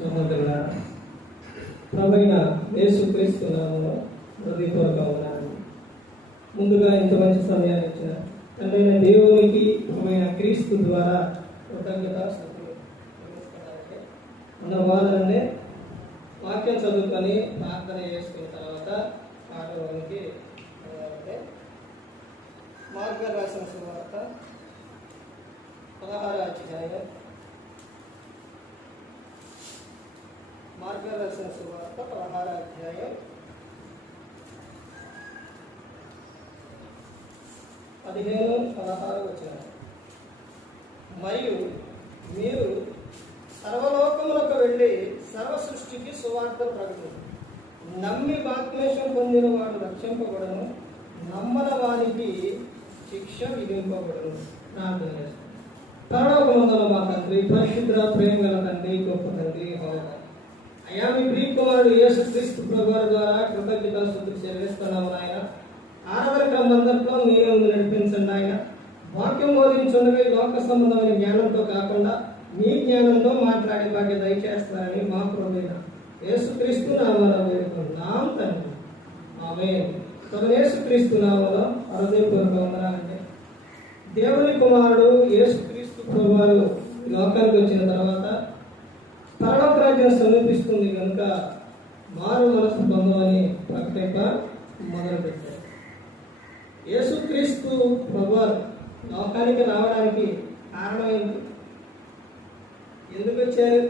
సహోదరులారా, ప్రభువైన యేసుక్రీస్తు నామములో హృదయపూర్వక వందనాలు. ముందుగా ఇంత మంచి సమయాన్ని ఇచ్చిన తండ్రైన దేవునికి ప్రభువైన క్రీస్తు ద్వారా కృతజ్ఞతాస్తుతులు చెల్లిస్తున్నానండి. మన వాదననే వాక్యం చదువుకొని ప్రార్థన చేసుకున్న తర్వాత పాఠంలోనికి మార్గం రాసిన సువార్త 16వ అధ్యాయం. మార్గం రాసిన సువార్త 16వ అధ్యాయం 15-16 వచనాలు. మరియు మీరు సర్వలోకములకు వెళ్ళి సర్వ సృష్టికి సువార్త ప్రకటించండి. నమ్మి బాప్తిస్మం పొందిన వాడు రక్షింపబడను, నమ్మని వారికి శిక్ష విధింపబడను. ప్రార్థన చేస్తాను. పరలోకమందున్న మా తండ్రి, పరిశుద్ధ ప్రేమ గల తండ్రి, గొప్ప తండ్రి, అయ్యా మీ ప్రియకుమారుడు యేసుక్రీస్తు ప్రభువారి ద్వారా కృతజ్ఞతాస్తుతులు చెల్లిస్తున్నాము నాయన. ఆరాధన క్రమంలో మీరే ముందు నడిపించండి ఆయన. వాక్యం బోధించుండగా లోక సంబంధమైన జ్ఞానంతో కాకుండా మీ జ్ఞానంతో మాట్లాడే భాగ్య దయచేస్తారని మా ప్రభువైన యేసుక్రీస్తు నామములో వేడుకుంటున్నాం తండ్రి. ఆమేన్. యేసుక్రీస్తు నామములో హృదయపూర్వక వందనాలండి. దేవుని కుమారుడు యేసుక్రీస్తు ప్రభువారు లోకానికి వచ్చిన తర్వాత పరలోక రాజ్యం సమీపిస్తుంది కనుక మారు మనసు పొందమని ప్రకటింప మొదలుపెట్టారు. యేసుక్రీస్తు ప్రభువారు లోకానికి రావడానికి కారణం ఏంటి? ఎందుకు వచ్చారు?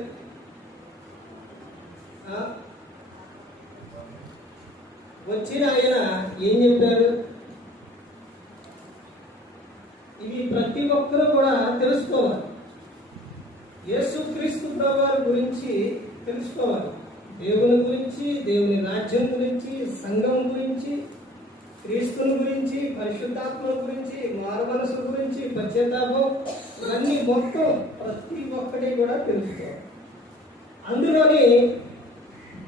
వచ్చిన ఆయన ఏం చెప్పారు? ఇవి ప్రతి ఒక్కరూ కూడా తెలుసుకోవాలి. యేసుక్రీస్తు ప్రభువారి గురించి తెలుసుకోవాలి. దేవుని గురించి, దేవుని రాజ్యం గురించి, సంఘం గురించి, క్రీస్తుని గురించి, పరిశుద్ధాత్మ గురించి, మారు మనసు గురించి, పశ్చాత్తాపం, ఇవన్నీ మొత్తం ప్రతి ఒక్కటి కూడా తెలుసుకోవాలి. అందులోని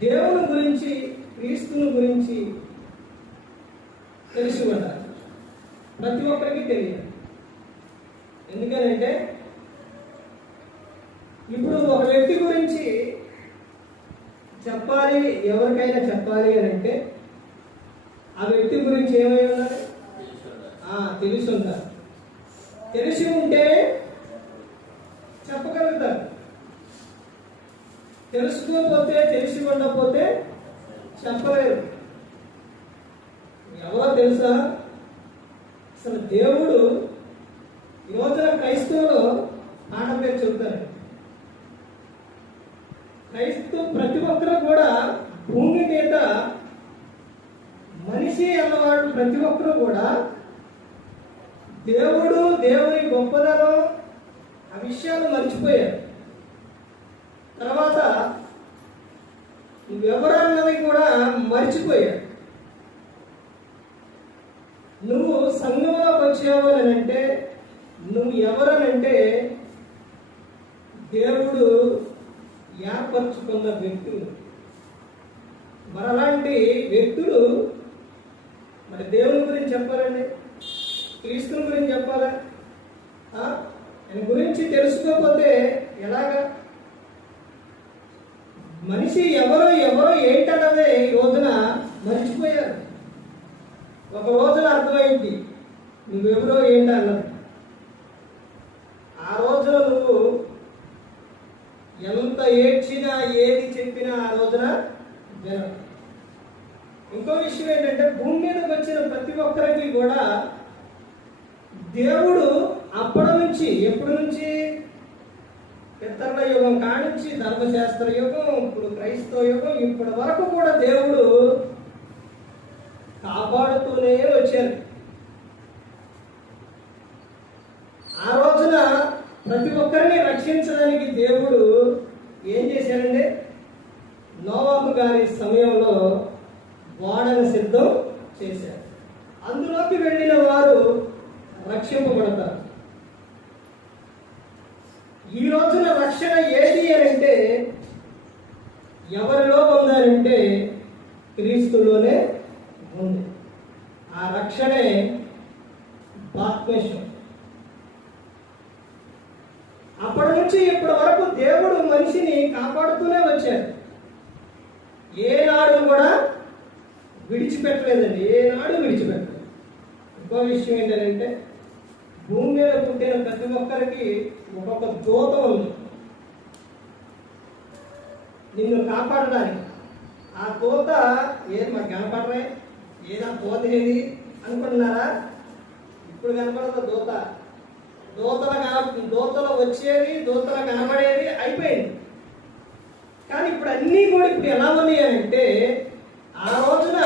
దేవుని గురించి, క్రీస్తుని గురించి తెలిసి ఉండాలి. ప్రతి ఒక్కరికి తెలియాలి. ఎందుకనంటే ఇప్పుడు ఒక వ్యక్తి గురించి చెప్పాలి, ఎవరికైనా చెప్పాలి అని అంటే ఆ వ్యక్తి గురించి ఏమై ఉండాలి? తెలిసి ఉండాలి. తెలిసి ఉంటే చెప్పగలుగుతారు. తెలుసుకోకపోతే, తెలిసి ఉండకపోతే చెప్పలేరు. ఎవరో తెలుసా? అసలు దేవుడు యువతల క్రైస్తవులు ఆట పేరు చెబుతారు. క్రైస్తవ ప్రతి ఒక్కరు కూడా భూమి మీద మనిషి అన్నవాడు ప్రతి ఒక్కరు కూడా దేవుడు, దేవుని గొప్పదనం, ఆ విషయాలు మర్చిపోయారు. తర్వాత నువ్వెవరన్నది కూడా మర్చిపోయాడు. నువ్వు సంఘంలోకి వచ్చావు అని అంటే నువ్వు ఎవరనంటే దేవుడు ఏర్పరచుకున్న వ్యక్తులు. మరి అలాంటి వ్యక్తులు మరి దేవుని గురించి చెప్పాలండి, క్రీస్తుని గురించి చెప్పాలా? ఆయన గురించి తెలుసుకోకపోతే ఎలాగా? మనిషి ఎవరో ఏంటన్నదే ఈ రోజున మర్చిపోయారు. ఒక రోజున అర్థమైంది నువ్వెవరో ఏంటన్నది. ఆ రోజున నువ్వు ఎంత ఏడ్చినా, ఏది చెప్పినా ఆ రోజున వినరు. ఇంకో విషయం ఏంటంటే భూమి మీదకి వచ్చిన ప్రతి ఒక్కరికి కూడా దేవుడు అప్పటి నుంచి, ఎప్పటి నుంచి, పితరుల యుగం కానించి ధర్మశాస్త్ర యుగం, ఇప్పుడు క్రైస్తవ యుగం, ఇప్పటి వరకు కూడా దేవుడు కాపాడుతూనే వచ్చారు. ఆ రోజున ప్రతి ఒక్కరిని రక్షించడానికి దేవుడు ఏం చేశాడంటే నోవాహు గారి సమయంలో ఓడను సిద్ధం చేశారు. అందులోకి వెళ్ళిన వారు రక్షింపబడతారు. ఈ రోజున రక్షణ ఏది అంటే ఎవరిలో ఉందంటే క్రీస్తులోనే ఉంది. ఆ రక్షణే బాప్తిస్మం. అప్పటి నుంచి ఇప్పటి వరకు దేవుడు మనిషిని కాపాడుతూనే వచ్చారు. ఏనాడు కూడా విడిచిపెట్టలేదండి, ఏనాడు విడిచిపెట్టలేదు. ఇంకో విషయం ఏంటంటే భూమి మీద పుట్టిన ప్రతి ఒక్కరికి ఒక్కొక్క దూత ఉంది నిన్ను కాపాడడానికి. ఆ దూత ఏది మాకు కనపడరే, ఏదా దూత ఏది అనుకుంటున్నారా? ఇప్పుడు కనపడదు దూత. దూతలు వచ్చేది, దూతలు కనబడేది అయిపోయింది. కానీ ఇప్పుడు అన్నీ కూడా ఇప్పుడు ఎలా ఉన్నాయంటే, ఆ రోజున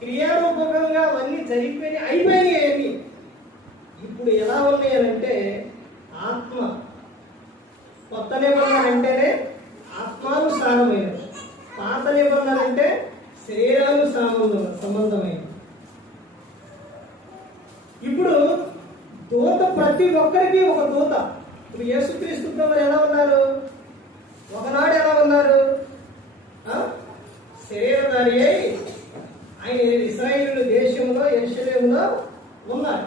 క్రియారూపకంగా అవన్నీ జరిగిపోయినాయి, అయిపోయినాయి అవన్నీ. ఇప్పుడు ఎలా ఉన్నాయనంటే ఆత్మ. కొత్త నిబంధన అంటేనే ఆత్మానుసారమైనది, పాత నిబంధన అంటే సంబంధమైనది. ఇప్పుడు దూత ప్రతి ఒక్కరికి ఒక దూత. ఇప్పుడు యేసుక్రీస్తు ప్రభువు ఎలా ఉన్నారు? ఒకనాడు ఎలా ఉన్నారు? శరీరధారి అయి ఆయన ఇశ్రాయేలు దేశంలో యెరూషలేములో ఉన్నారు.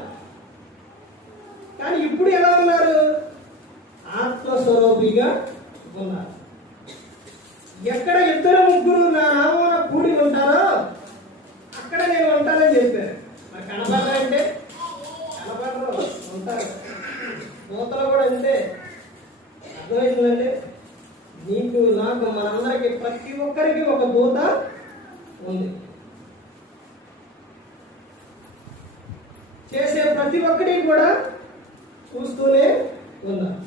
కానీ ఇప్పుడు ఎలా ఉన్నారు? ఆత్మస్వరూపిగా ఉన్నారు. ఎక్కడ ఇద్దరు ముగ్గురు నా నామమున కూడి ఉంటారో అక్కడ నేను ఉంటానని చెప్పారు. మరి కనపడాలంటే కనపడరు, ఉంటారు. దూతలు కూడా అంతే. అర్థమవుతుందండి? నీకు నాకు మనందరికి ప్రతి ఒక్కరికి ఒక దూత ఉంది. చేసే ప్రతి ఒక్కరికి కూడా చూస్తూనే ఉన్నారు.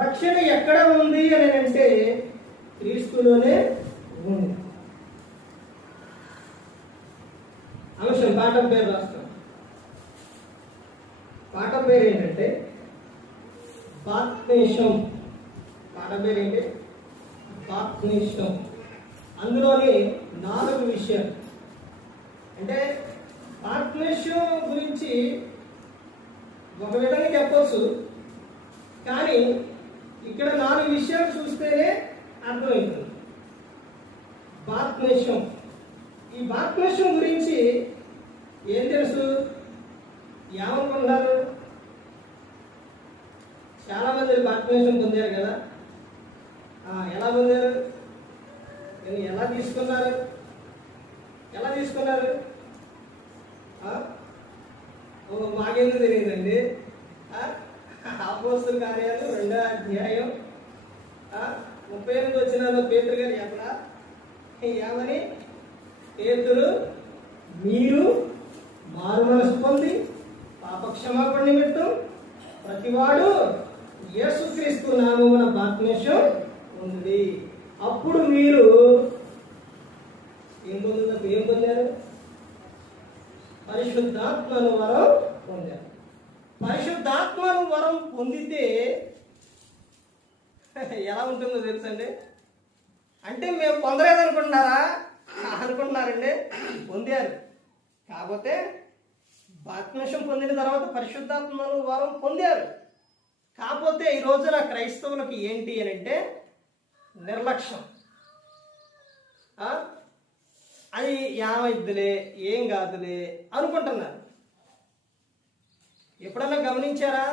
రక్షణ ఎక్కడ ఉంది అని అంటే క్రీస్తులోనే ఉంది. అంశం పాఠం పేరు రాస్తాం. పాఠం పేరు ఏంటంటే బాప్తిసం. పాఠం పేరు ఏంటి? బాప్తిసం. అందులోని 4 విషయాలు. అంటే బాప్తిసం గురించి ఒక విధంగా చెప్పవచ్చు, కానీ ఇక్కడ 4 విషయాలు చూస్తేనే అర్థమవుతుంది. బాప్తిసం. ఈ బాప్తిసం గురించి ఏం తెలుసు? ఏమనుకుంటున్నారు? చాలా మంది బాప్తిసం పొందారు కదా. ఎలా పొందారు? ఎలా తీసుకున్నారు? ఎలా తీసుకున్నారు? మాకేందుకు తెలియదండి. అపోస్తలుల కార్యాలు 2వ అధ్యాయం 38 వచనాల్లో పేతురు గారు ఎక్కడ ఏమని? పేతురు, మీరు మారు మనసు పొంది పాపక్షమాపణ నిమిత్తం ప్రతివాడు యేసుక్రీస్తు నామమున బాప్తిసం ఉంది. అప్పుడు మీరు ఏం పొందారు? పరిశుద్ధాత్మను వరం పొందారు. పరిశుద్ధాత్మను వరం పొందితే ఎలా ఉంటుందో తెలుసండి? అంటే మేము పొందలేదనుకుంటున్నారా? అనుకుంటున్నారండి. పొందారు. కాకపోతే బాప్తిసం పొందిన తర్వాత పరిశుద్ధాత్మను వరం పొందారు. కాకపోతే ఈ రోజున క్రైస్తవులకు ఏంటి అని అంటే నిర్లక్ష్యం. అది ఏమైద్దులే, ఏం కాదులే అనుకుంటున్నారు. ఎప్పుడన్నా గమనించారా?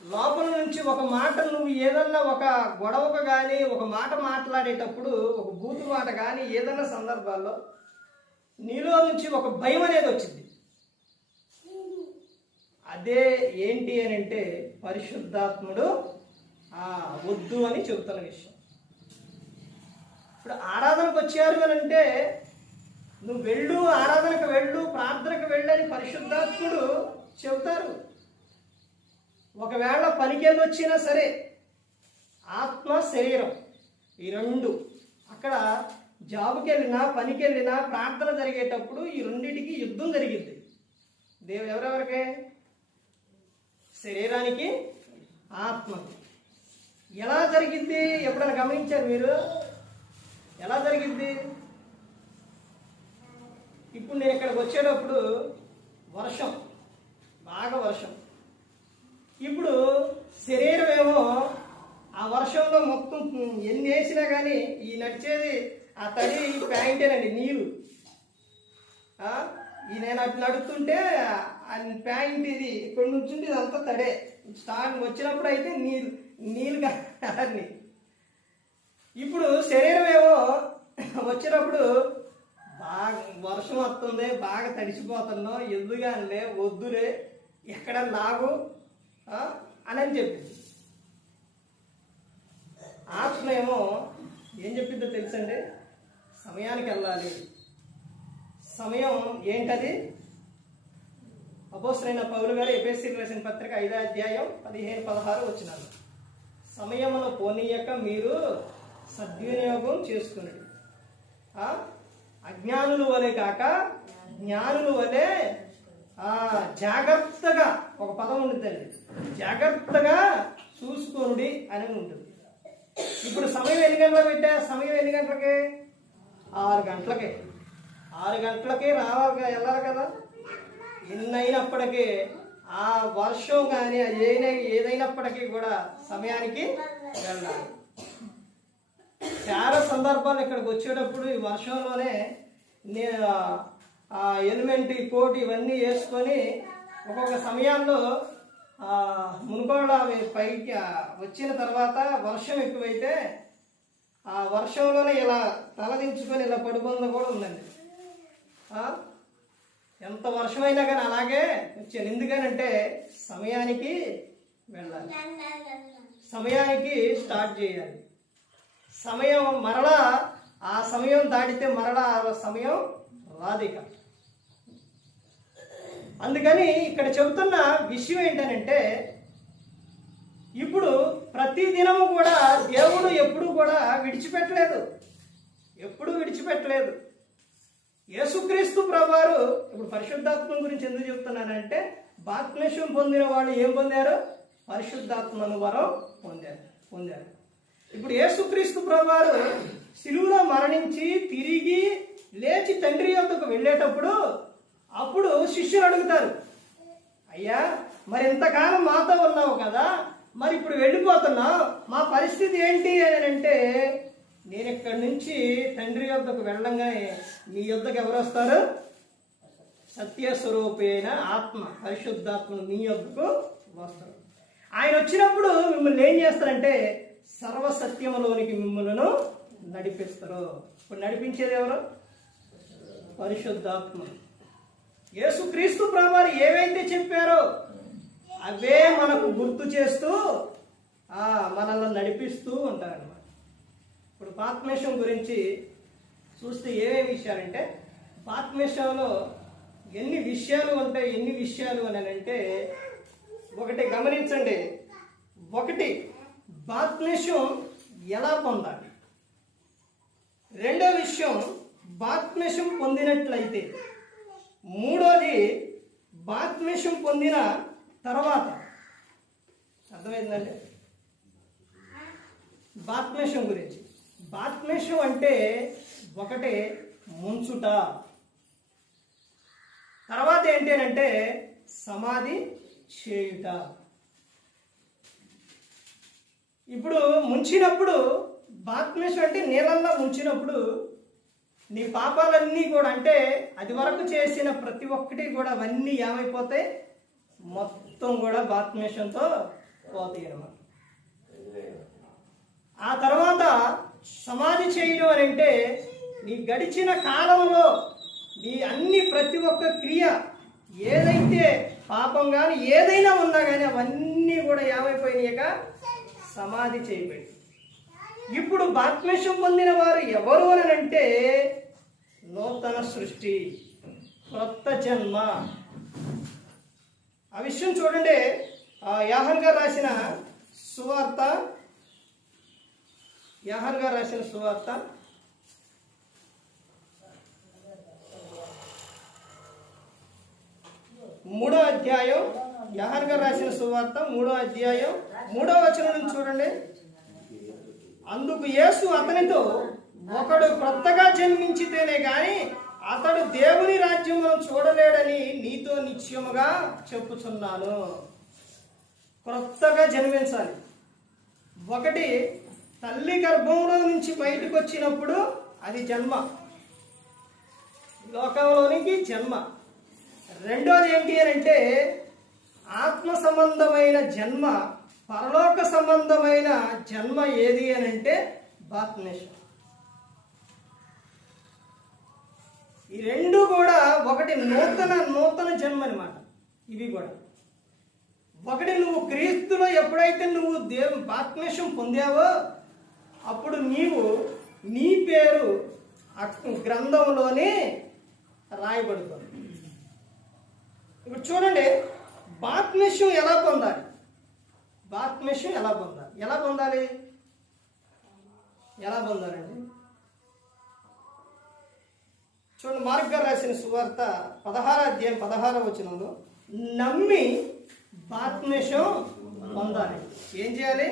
లోపల నుంచి ఒక మాట, నువ్వు ఏదన్నా ఒక గొడవకు కానీ ఒక మాట మాట్లాడేటప్పుడు, ఒక బూతు మాట కానీ ఏదన్నా సందర్భాల్లో నీలో నుంచి ఒక భయం అనేది వచ్చింది. అదే ఏంటి అని అంటే పరిశుద్ధాత్ముడు వద్దు అని చెబుతున్న విషయం. ఇప్పుడు ఆరాధనకు వచ్చారు అని అంటే నువ్వు వెళ్ళు, ఆరాధనకు వెళ్ళు, ప్రార్థనకు వెళ్ళు అని పరిశుద్ధాత్ముడు చెబుతారు. ఒకవేళ పనికెళ్ళి వచ్చినా సరే ఆత్మ శరీరం ఈ 2 అక్కడ జాబుకి వెళ్ళినా పనికి వెళ్ళినా ప్రార్థన జరిగేటప్పుడు ఈ 2టికి యుద్ధం జరిగింది. ఎవరెవరికే? శరీరానికి, ఆత్మకి. ఎలా జరిగింది? ఎప్పుడైనా గమనించారు మీరు? ఎలా జరిగింది? ఇప్పుడు నేను ఇక్కడికి వచ్చేటప్పుడు వర్షం, బాగా వర్షం. ఇప్పుడు శరీరం ఏమో ఆ వర్షంలో మొత్తం ఎన్ని వేసినా కానీ ఈ నడిచేది ఆ తడి ప్యాంటేనండి, నీరు. ఈ నేను అటు నడుస్తుంటే ప్యాంట్ ఇది ఇక్కడ నుంచి ఇదంతా తడే. స్టార్ట్ వచ్చినప్పుడు అయితే నీళ్ళు అన్ని. ఇప్పుడు శరీరం ఏమో వచ్చినప్పుడు బాగా వర్షం వస్తుంది, బాగా తడిసిపోతున్నాం, ఎందుకంటే వద్దులే ఎక్కడ లాగు అని చెప్పింది. ఆత్మ ఏమో ఏం చెప్పిందో తెలుసండి, సమయానికి వెళ్ళాలి. సమయం ఏంటది? అపోస్తలుడైన పౌలు గారు ఎఫెసీయులకు రాసిన పత్రిక 5వ అధ్యాయం 15-16 వచనాలు. సమయమును పోనీయక మీరు సద్వినియోగం చేసుకుని అజ్ఞానుల వలె కాక జ్ఞానుల వలె జాగ్రత్తగా, ఒక పదం ఉంటుందండి, జాగ్రత్తగా చూసుకోండి అని ఉంటుంది. ఇప్పుడు సమయం ఎన్ని గంటలకు పెట్టా? సమయం ఎన్ని గంటలకి? 6 గంటలకి. 6 గంటలకి రావాలి, వెళ్ళాలి కదా. ఎన్నైనప్పటికీ ఆ వర్షం కానీ ఏదైనప్పటికీ కూడా సమయానికి వెళ్ళాలి. చాలా సందర్భాలు ఇక్కడికి వచ్చేటప్పుడు ఈ వర్షంలోనే నేను ఎలిమెంట్ కోట్ ఇవన్నీ వేసుకొని ఒక్కొక్క సమయాల్లో మునుగోడ పైకి వచ్చిన తర్వాత వర్షం ఎక్కువైతే ఆ వర్షంలోనే ఇలా తలదించుకొని ఇలా పడుకుంది కూడా ఉందండి. ఎంత వర్షమైనా కానీ అలాగే వచ్చాను. ఎందుకనంటే సమయానికి వెళ్ళాలి, సమయానికి స్టార్ట్ చేయాలి. సమయం మరలా ఆ సమయం దాటితే మరలా ఆ సమయం రాదిక. అందుకని ఇక్కడ చెబుతున్న విషయం ఏంటనంటే, ఇప్పుడు ప్రతి దినము కూడా దేవుడు ఎప్పుడు కూడా విడిచిపెట్టలేదు, ఎప్పుడు విడిచిపెట్టలేదు. యేసుక్రీస్తు ప్రభువారు ఇప్పుడు పరిశుద్ధాత్మ గురించి ఎందుకు చెప్తున్నానంటే, బాప్తిస్మం పొందిన వాళ్ళు ఏం పొందారు? పరిశుద్ధాత్మను వరం పొందారు. ఇప్పుడు యేసుక్రీస్తు ప్రభువారు శిలువలో మరణించి తిరిగి లేచి తండ్రి యొద్దకు వెళ్ళేటప్పుడు అప్పుడు శిష్యులు అడుగుతారు, అయ్యా మరి ఇంతకాలం మాతో ఉన్నావు కదా, మరి ఇప్పుడు వెళ్ళిపోతున్నావు, మా పరిస్థితి ఏంటి అని అంటే, నేను ఇక్కడి నుంచి తండ్రి యొద్దకు వెళ్ళంగానే మీ యొద్దకు ఎవరు వస్తారు? సత్యస్వరూపైన ఆత్మ, పరిశుద్ధాత్మను మీ యొద్దకు వస్తారు. ఆయన వచ్చినప్పుడు మిమ్మల్ని ఏం చేస్తారంటే సర్వసత్యములోనికి మిమ్మల్ని నడిపిస్తారు. ఇప్పుడు నడిపించేది ఎవరు? పరిశుద్ధాత్మ. యేసుక్రీస్తు ప్రభువారు ఏవైతే చెప్పారో అవే మనకు గుర్తు చేస్తూ మనల్ని నడిపిస్తూ ఉంటారన్నమాట. ఇప్పుడు బాప్తిస్మం గురించి చూస్తే ఏమేమి విషయాలంటే, బాప్తిస్మంలో ఎన్ని విషయాలు ఉంటాయి, ఎన్ని విషయాలు అని అంటే, ఒకటి గమనించండి. ఒకటి, బాప్తిస్మం ఎలా పొందాలి. రెండో విషయం, బాప్తిస్మం పొందినట్లయితే. మూడోది, బాప్తిస్మం పొందిన తర్వాత. అర్థమైందండి బాప్తిస్మం గురించి? బాప్తిస్మం అంటే ఒకటే ముంచుట, తర్వాత ఏంటి అంటే సమాధి చేయుట. ఇప్పుడు ముంచినప్పుడు, బాప్తిస్మం అంటే నీళ్ళల్లో ముంచినప్పుడు నీ పాపాలన్నీ కూడా, అంటే అది వరకు చేసిన ప్రతి ఒక్కటి కూడా అవన్నీ ఏమైపోతాయి? మొత్తం కూడా బాప్తిస్మంతో పోతాయి అన్నమాట. ఆ తర్వాత సమాధి చేయడం అని అంటే, నీ గడిచిన కాలంలో నీ అన్ని ప్రతి ఒక్క క్రియ ఏదైతే పాపం కానీ ఏదైనా ఉన్నా కానీ అవన్నీ కూడా ఏమైపోయినాయక సమాధి చేయబడి. ఇప్పుడు బాప్తిస్మం పొందిన వారు ఎవరు అని అంటే, నూతన సృష్టి, కొత్త జన్మ. ఆ విషయం చూడండి. యోహాను గారు రాసిన సువార్త, యోహాను గారు రాసిన సువార్త 3వ అధ్యాయం, యోహాను గారు రాసిన సువార్త 3వ అధ్యాయం 3వ వచనం నుంచి చూడండి. అందుకు యేసు అతనితో, ఒకడు క్రొత్తగా జన్మించితేనే గాని అతడు దేవుని రాజ్యమును చూడలేడని నీతో నిశ్చయముగా చెప్పుచున్నాను. క్రొత్తగా జన్మించాలి. ఒకటి, తల్లి గర్భంలో నుంచి బయటకు వచ్చినప్పుడు అది జన్మ, లోకంలోనికి జన్మ. రెండోది ఏంటి అని అంటే ఆత్మ సంబంధమైన జన్మ, పరలోక సంబంధమైన జన్మ ఏది అని అంటే బాప్తిస్మం. ఈ రెండు కూడా ఒకటి నూతన జన్మ అన్నమాట. ఇవి కూడా ఒకటి, నువ్వు క్రీస్తులో ఎప్పుడైతే నువ్వు బాప్తిస్మం పొందావో అప్పుడు నీ పేరు గ్రంథంలోనే రాయబడుతుంది. ఇప్పుడు చూడండి, బాప్తిస్మం ఎలా పొందాలి? బాప్తిస్మం ఎలా పొందాలి? ఎలా పొందాలండి? చూడండి, మార్క్ గారు రాసిన సువార్త 16వ అధ్యాయం 16వ వచనంలో, నమ్మి బాప్తిస్మం పొందాలి. ఏం చేయాలి?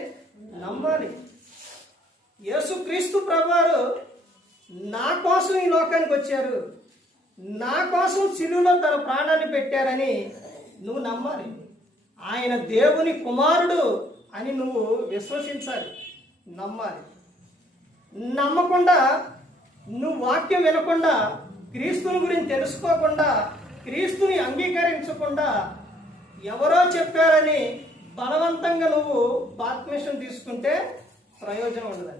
నమ్మాలి. యేసుక్రీస్తు ప్రభువారు నా కోసం ఈ లోకానికి వచ్చారు, నా కోసం శిలువలో తన ప్రాణాన్ని పెట్టారని నువ్వు నమ్మాలి. ఆయన దేవుని కుమారుడు అని నువ్వు విశ్వసించాలి, నమ్మాలి. నమ్మకుండా, నువ్వు వాక్యం వినకుండా, క్రీస్తుని గురించి తెలుసుకోకుండా, క్రీస్తుని అంగీకరించకుండా, ఎవరో చెప్పారని బలవంతంగా నువ్వు బాప్తిస్మం తీసుకుంటే ప్రయోజనం ఉండదు.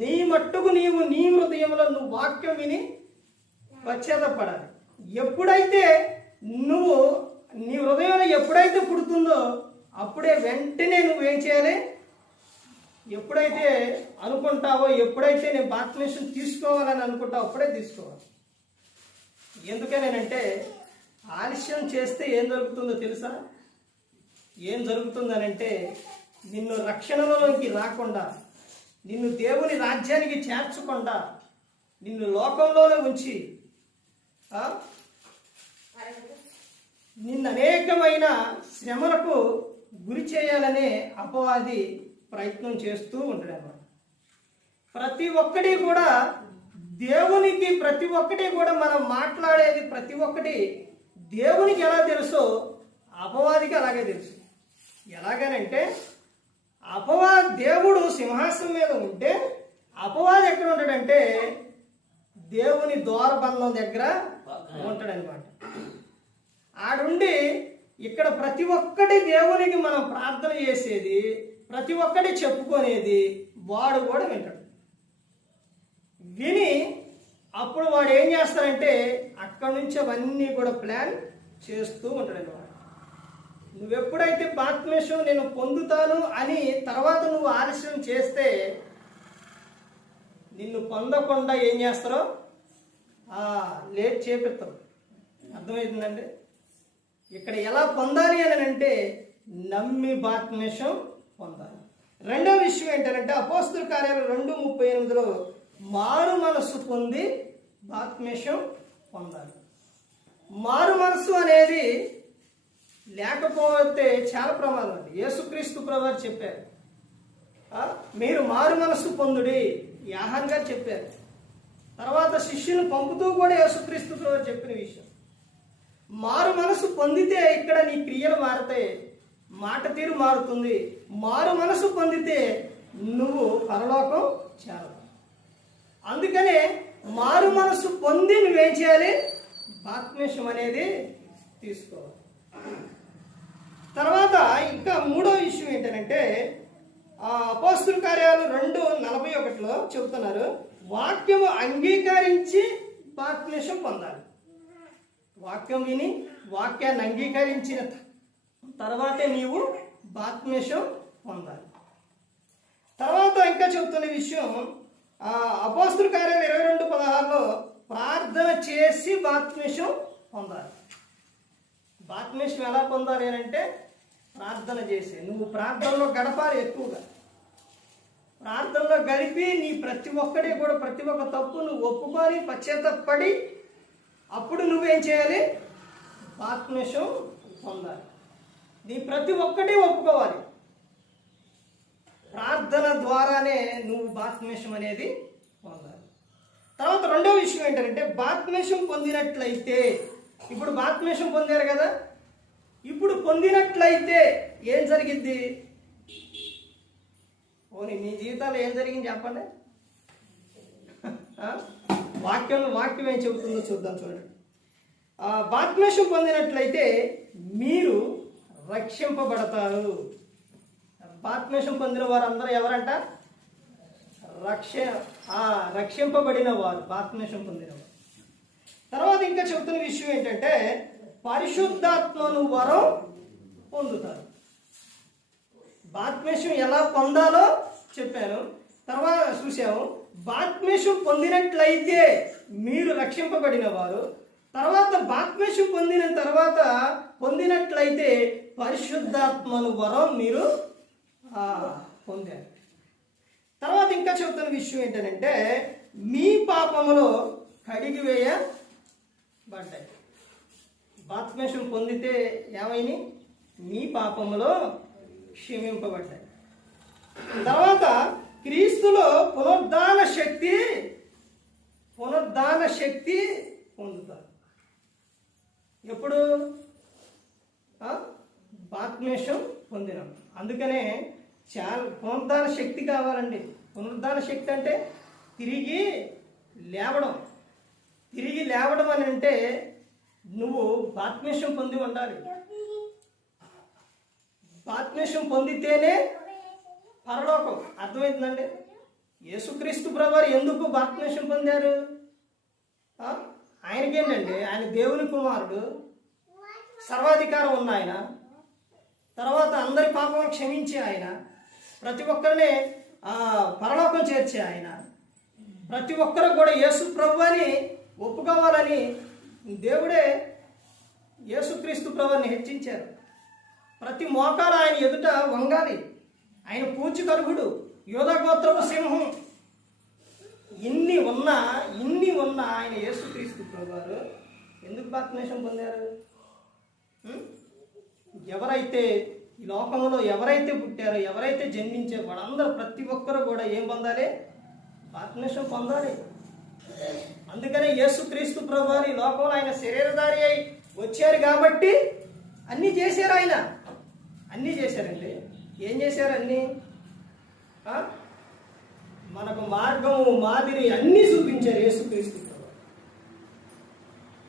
నీ మట్టుకు నీ హృదయంలో నువ్వు వాక్యం విని పశ్చాత్తపడాలి. ఎప్పుడైతే నీ హృదయంలో ఎప్పుడైతే పుడుతుందో అప్పుడే వెంటనే నువ్వేం చేయాలి? ఎప్పుడైతే అనుకుంటావో, ఎప్పుడైతే నేను బాప్తిస్మం తీసుకోవాలని అనుకుంటావో అప్పుడే తీసుకోవాలి. ఎందుకనేనంటే ఆలస్యం చేస్తే ఏం జరుగుతుందో తెలుసా? ఏం జరుగుతుందనంటే నిన్ను రక్షణలోకి రాకుండా, నిన్ను దేవుని రాజ్యానికి చేర్చకుండా, నిన్ను లోకంలోనే ఉంచి నిన్ను అనేకమైన శ్రమలకు గురి చేయాలనే అపవాది ప్రయత్నం చేస్తూ ఉంటాడు అన్నమాట. ప్రతి ఒక్కటి కూడా దేవునికి, ప్రతి ఒక్కటి కూడా మనం మాట్లాడేది ప్రతి ఒక్కటి దేవునికి ఎలా తెలుసో అపవాదికి అలాగే తెలుసు. ఎలాగనంటే దేవుడు సింహాసనం మీద ఉంటే అపవాది ఎక్కడ ఉంటాడంటే దేవుని ద్వారబంధం దగ్గర ఉంటాడనమాట. ఆడుండి ఇక్కడ ప్రతి ఒక్కటి దేవునికి మనం ప్రార్థన చేసేది, ప్రతి ఒక్కటి చెప్పుకునేది వాడు కూడా వింటాడు. విని అప్పుడు వాడు ఏం చేస్తాడంటే అక్కడి నుంచి అవన్నీ కూడా ప్లాన్ చేస్తూ ఉంటాడు. నువ్వెప్పుడైతే బాప్తిస్మం నేను పొందుతాను అని తర్వాత నువ్వు ఆలస్యం చేస్తే నిన్ను పొందకుండా ఏం చేస్తారో లేట్ చేపిస్తారు. అర్థమవుతుందండి? ఇక్కడ ఎలా పొందాలి అని అంటే నమ్మి బాప్తిస్మం పొందాలి. రెండో విషయం ఏంటంటే అపోస్తలుల కార్యాలు 2:38లో మారు మనస్సు పొంది బాప్తిస్మం పొందాలి. మారు మనస్సు అనేది లేకపోతే చాలా ప్రమాదం అండి. యేసుక్రీస్తు ప్రభువారు చెప్పారు, మీరు మారు మనస్సు పొందుడి, యోహాను గారు చెప్పారు. తర్వాత శిష్యుని పంపుతూ కూడా యేసుక్రీస్తు ప్రభువారు చెప్పిన విషయం. మారు మనసు పొందితే ఇక్కడ నీ క్రియలు మారుతాయి, మాట తీరు మారుతుంది. మారు మనసు పొందితే నువ్వు పరలోకం చేరవు. అందుకనే మారు మనసు పొంది నువ్వేం చేయాలి? బాప్తిస్మం అనేది తీసుకోవాలి. తర్వాత ఇంకా మూడో విషయం ఏంటంటే అపోస్తలుల కార్యాలు 2:41లో చెబుతున్నారు, వాక్యము అంగీకరించి బాప్తిస్మం పొందాలి. వాక్యం విని వాక్యాన్ని అంగీకరించిన తర్వాతే నీవు బాప్తిస్మం పొందాలి. తర్వాత ఇంకా చెబుతున్న విషయం అపోస్తలుల కార్యాలు 22:16లో ప్రార్థన చేసి బాప్తిస్మం పొందాలి. బాప్తిస్మం ఎలా పొందాలి అని అంటే ప్రార్థన చేసి, నువ్వు ప్రార్థనలో గడపాలి. ఎక్కువగా ప్రార్థనలో గడిపి నీ ప్రతి ఒక్కటి కూడా ప్రతి ఒక్క తప్పు నువ్వు ఒప్పుకొని పశ్చాత్తపడి అప్పుడు నువ్వేం చేయాలి? బాప్తిస్మం పొందాలి. నీ ప్రతి ఒక్కటి ఒప్పుకోవాలి. ప్రార్థన ద్వారానే నువ్వు బాప్తిస్మం అనేది పొందాలి. తర్వాత రెండో విషయం ఏంటంటే బాప్తిస్మం పొందినట్లయితే, ఇప్పుడు బాప్తిస్మం పొందారు కదా, ఇప్పుడు పొందినట్లయితే ఏం జరిగిద్ది? పోనీ మీ జీవితాల్లో ఏం జరిగింది చెప్పండి. వాక్యం ఏం చెబుతుందో చూద్దాం. చూడండి, బాప్తిస్మం పొందినట్లయితే మీరు రక్షింపబడతారు. బాప్తిస్మం పొందిన వారందరూ ఎవరంట? రక్ష రక్షింపబడిన వారు, బాప్తిస్మం పొందిన వారు. తర్వాత ఇంకా చెబుతున్న విషయం ఏంటంటే పరిశుద్ధాత్మను వరం పొందుతారు. బాప్తిస్మం ఎలా పొందాలో చెప్పాను. తర్వాత చూసాము, బాప్తిస్మం పొందినట్లయితే మీరు రక్షింపబడిన వారు. తర్వాత బాప్తిస్మం పొందిన తర్వాత పొందినట్లయితే పరిశుద్ధాత్మను వరం మీరు పొందారు. తర్వాత ఇంకా చెబుతున్న విషయం ఏంటంటే మీ పాపములో కడిగి వేయబడ్డాయి. బాప్తిస్మం పొందితే ఏమైనా మీ పాపములో క్షమింపబడ్డాయి. తర్వాత క్రీస్తులో పునరుద్ధాన శక్తి పొందుతారు. ఎప్పుడు? బాప్తిస్మం పొందినాం. అందుకనే చాలా పునరుద్ధాన శక్తి కావాలండి. పునరుద్ధాన శక్తి అంటే తిరిగి లేవడం. తిరిగి లేవడం అని అంటే నువ్వు బాప్తిస్మం పొంది ఉండాలి. బాప్తిస్మం పొందితేనే పరలోకం. అర్థమవుతుందండి? యేసుక్రీస్తు ప్రభువారు ఎందుకు బాప్తిస్మం పొందారు? ఆయనకేంటండి, ఆయన దేవుని కుమారుడు, సర్వాధికారం ఉన్న ఆయన, తర్వాత అందరి పాపం క్షమించే ఆయన, ప్రతి ఒక్కరిని పరలోకం చేర్చే ఆయన, ప్రతి ఒక్కరు కూడా యేసు ప్రభువుని ఒప్పుకోవాలని దేవుడే యేసుక్రీస్తు ప్రభువుని హెచ్చించారు. ప్రతి మోకాలు ఆయన ఎదుట వంగాలి. ఆయన పూచికర్హుడు, యోధగోత్రపు సింహం. ఇన్ని ఉన్నా ఆయన యేసుక్రీస్తు ప్రభువారు ఎందుకు బాప్తిస్మం పొందారు? ఎవరైతే ఈ లోకంలో ఎవరైతే పుట్టారో, ఎవరైతే జన్మించారో వాళ్ళందరూ ప్రతి ఒక్కరు కూడా ఏం పొందాలి? బాప్తిస్మం పొందాలి. అందుకనే యేసుక్రీస్తు ప్రభువారు ఈ లోకంలో ఆయన శరీరధారి అయి వచ్చారు కాబట్టి అన్నీ చేశారు. ఆయన అన్నీ చేశారండి. ఏం చేశారు? అన్నీ మనకు మార్గము, మాదిరి అన్నీ చూపించారు యేసుక్రీస్తు ప్రభువారు.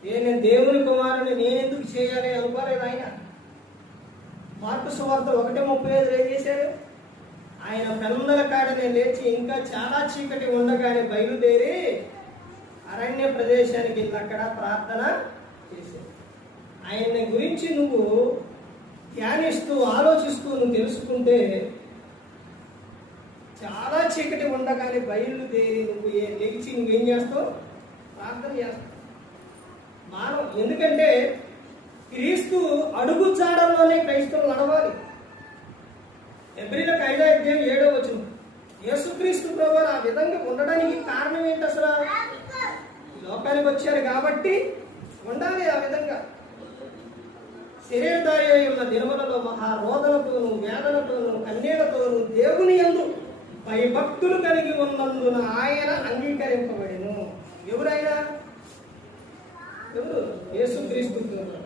నేను దేవుని కుమారుని నేనెందుకు చేయాలి అనుకోలేదు ఆయన. మార్కు సువార్త 1:35 ఏం చేశారు? ఆయన పెందల కాడనే లేచి ఇంకా చాలా చీకటి ఉండగానే బయలుదేరి అరణ్య ప్రదేశానికి వెళ్ళి అక్కడ ప్రార్థన చేశారు. ఆయన్ని గురించి నువ్వు ధ్యానిస్తూ ఆలోచిస్తూ నువ్వు తెలుసుకుంటే చాలా చీకటి ఉండగానే బయలుదేరి నువ్వు లేచి నువ్వేం చేస్తావు? ప్రార్థన చేస్తావు. ఎందుకంటే క్రీస్తు అడుగు చాడల్లోనే క్రైస్తవులు నడవాలి. హెబ్రీయులకు 5:7 యేసుక్రీస్తు ప్రభువారు ఆ విధంగా ఉండడానికి కారణం ఏంటి? అసలు లోకానికి వచ్చారు కాబట్టి ఉండాలి ఆ విధంగా. శరీరధారి అయి ఉన్న దినములలో మహారోదనతోను, వేదనతోను, కన్నీళ్లతోను దేవుని యందు భయభక్తులు కలిగి ఉన్నందున ఆయన అంగీకరింపబడెను. ఎవరైనా? ఎవరు? యేసుక్రీస్తు ప్రభువారు.